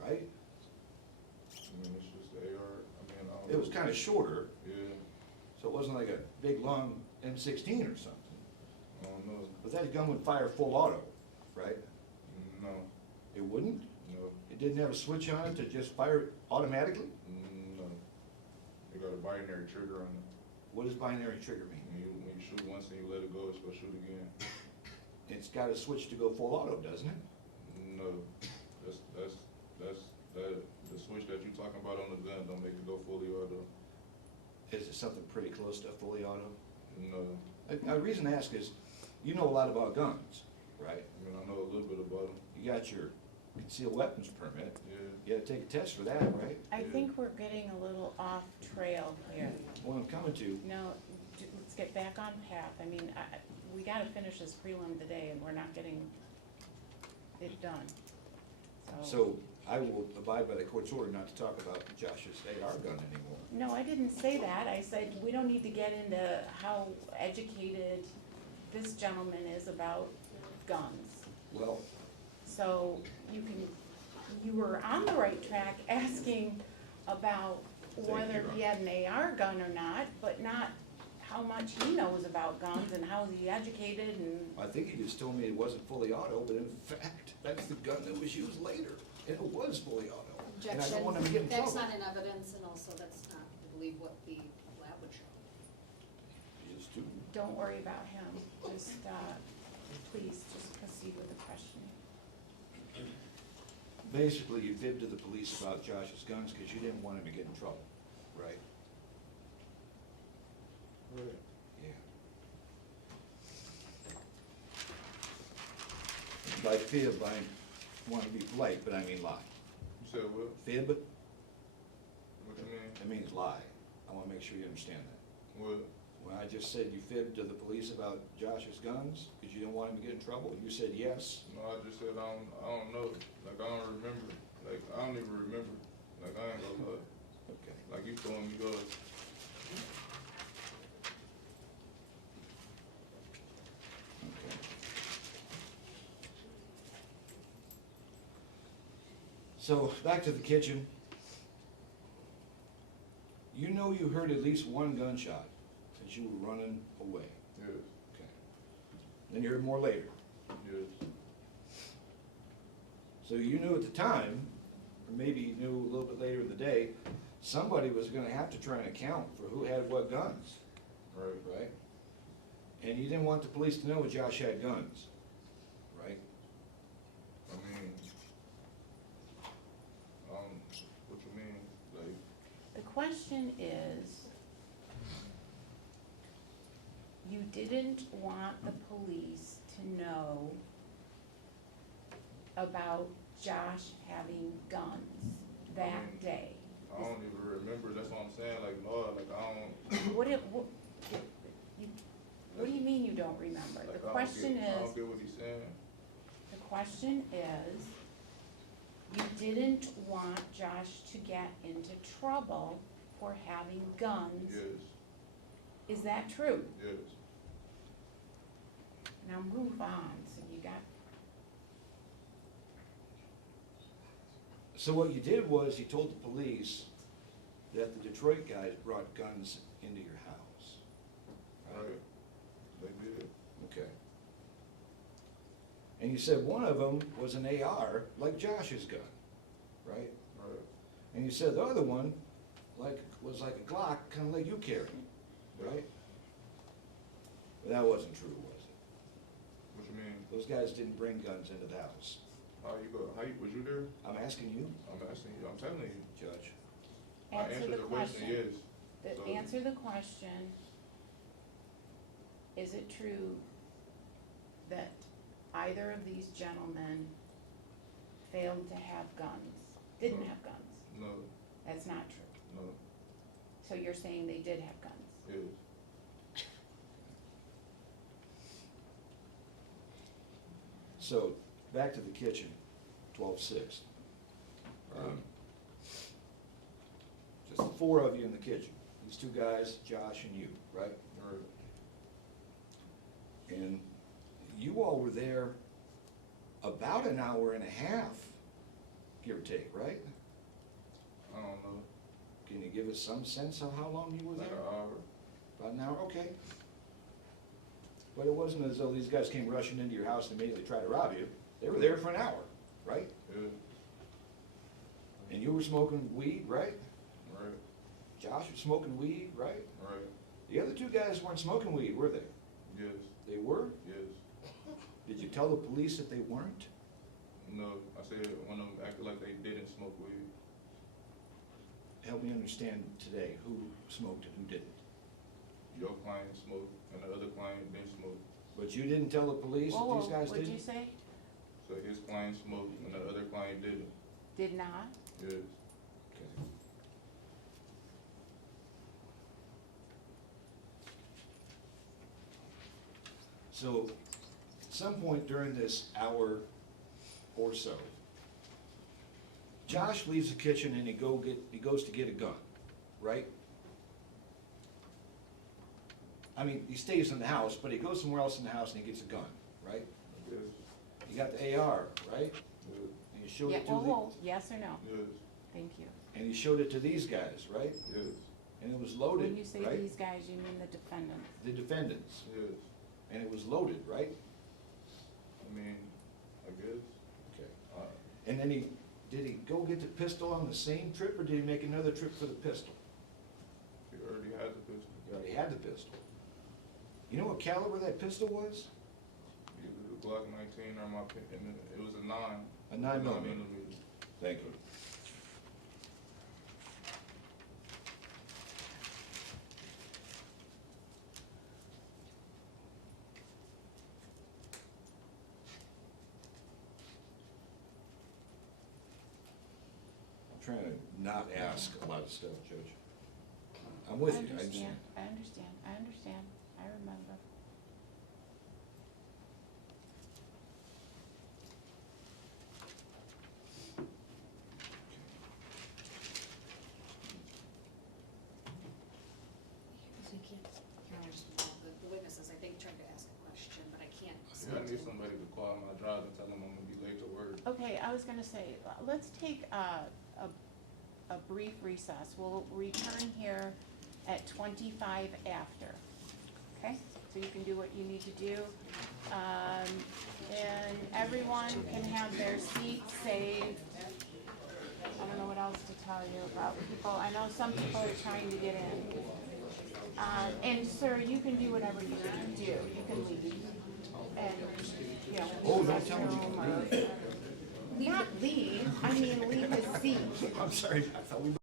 right? I mean, it's just the AR, I mean, I don't. It was kinda shorter, Yeah, so it wasn't like a big, long M16 or something. I don't know. But that gun would fire full auto, right? No, It wouldn't? no, It didn't have a switch on it to just fire it automatically? no. It got a binary trigger on it. What does binary trigger mean? When you shoot once and you let it go, it's gonna shoot again. It's got a switch to go full auto, doesn't it? No, the switch that you talking about on the gun don't make it go fully auto. Is it something pretty close to fully auto? No, The reason I ask is, you know a lot about guns, right? I mean, I know a little bit about them, You got your concealed weapons permit, yeah. you had to take a test for that, right? I Yeah. think we're getting a little off trail here. What I'm coming to, No, let's get back on path. I mean, we gotta finish this prelim today and we're not getting it done. so I will abide by the court's order not to talk about Josh's AR gun anymore. No, I didn't say that. I said, we don't need to get into how educated this gentleman is about guns. Well, So you were on the right track asking about Thank you, whether Ron. he had an AR gun or not, but not how much he knows about guns and how he educated and, I think he just told me it wasn't fully auto, but in fact, that's the gun that was used later, and it was fully auto. And I don't want him to get in That's trouble. not in evidence, and also that's not, I believe, what the lab would show. He is too. don't worry about him. Just, please, just proceed with the questioning. Basically, you fibbed to the police about Josh's guns because you didn't want him to get in trouble, right? Right. Yeah. By fib, I want to be polite, but I mean lie. You said what? Fib, What you mean? it means lie. I want to make sure you understand that. What? When I just said you fibbed to the police about Josh's guns because you didn't want him to get in trouble, you said yes. No, I just said I don't know. Like, I don't remember. Like, I don't even remember. Like, So, back to the kitchen. You know you heard at least one gunshot as you were running away. Yes, Okay. Then you heard more later. yes, So you knew at the time, or maybe you knew a little bit later in the day, somebody was gonna have to try and account for who had what guns, right, right? And you didn't want the police to know Josh had guns, right? I mean, what you mean, like, The question is, you didn't want the police to know about Josh having guns that day. I don't even remember, that's what I'm saying, like, no, like, I don't, What do you mean you don't remember? like, The I question don't is, get what he's saying. the question is, you didn't want Josh to get into trouble for having guns. Yes, Is that true? yes, Now move on, so you got, So what you did was you told the police that the Detroit guys brought guns into your house. right, they did, Okay. And you said one of them was an AR, like Josh's gun, right? right, And you said the other one was like a Glock, kind of like you carry, right? But that wasn't true, was it? what you mean, Those guys didn't bring guns into the house. was you there? I'm asking you, I'm asking you, I'm telling you, Judge. I answer answered the the question, question. yes. So- Answer the question. Is it true that either of these gentlemen failed to have guns? Didn't No. have guns? No, That's not true. no, So you're saying they did have guns? yes, So, back to the kitchen, 12/6. Just the four of you in the kitchen, these two guys, Josh and you, right? right, And you all were there about an hour and a half, give or take, right? I don't know, Can you give us some sense of how long you were like there? an hour, About an hour, okay. But it wasn't as though these guys came rushing into your house and immediately tried to rob you. They were there for an hour, right? yeah, And you were smoking weed, right? right, Josh was smoking weed, right? right, The other two guys weren't smoking weed, were they? yes, They were? yes. Did you tell the police that they weren't? No, I said one of them acted like they didn't smoke weed. Help me understand today, who smoked and who didn't. Your client smoked and the other client didn't smoke. But you didn't tell the police that these guys What'd you didn't? say? So his client smoked and the other client didn't. Did not? Yes, Okay. So, at some point during this hour or so, Josh leaves the kitchen and he goes to get a gun, right? I mean, he stays in the house, but he goes somewhere else in the house and he gets a gun, right? yes, You got the AR, right? yes, And you showed Yeah, it to whoa, yes or no? yes, Thank you. and you showed it to these guys, right? yes, And it was loaded, When you say right? these guys, you mean the defendants? The defendants, yes. and it was loaded, right? I mean, I guess, Okay. uh, And then did he go get the pistol on the same trip, or did he make another trip for the pistol? he already had the pistol. He already had the pistol. You know what caliber that pistol was? Either the Glock 19 or my, and it was a 9. A 9mm. millimeter. Thank you. I'm trying to not ask a lot of stuff, Judge. I'm with you, I understand. I understand, I remember. The witnesses, I think, tried to ask a question, but I can't. Yeah, I need somebody to call my drive and tell them I'm gonna be take the word. Okay, I was gonna say, let's take a brief recess. We'll return here at 25 after, okay? So you can do what you need to do. And everyone can have their seats saved. I don't know what else to tell you about people. I know some people are trying to get in. And sir, you can do whatever you can do. You can leave. And, you know. Oh, don't tell me you can restroom or- Not leave, I mean leave his seat. I'm sorry, I thought we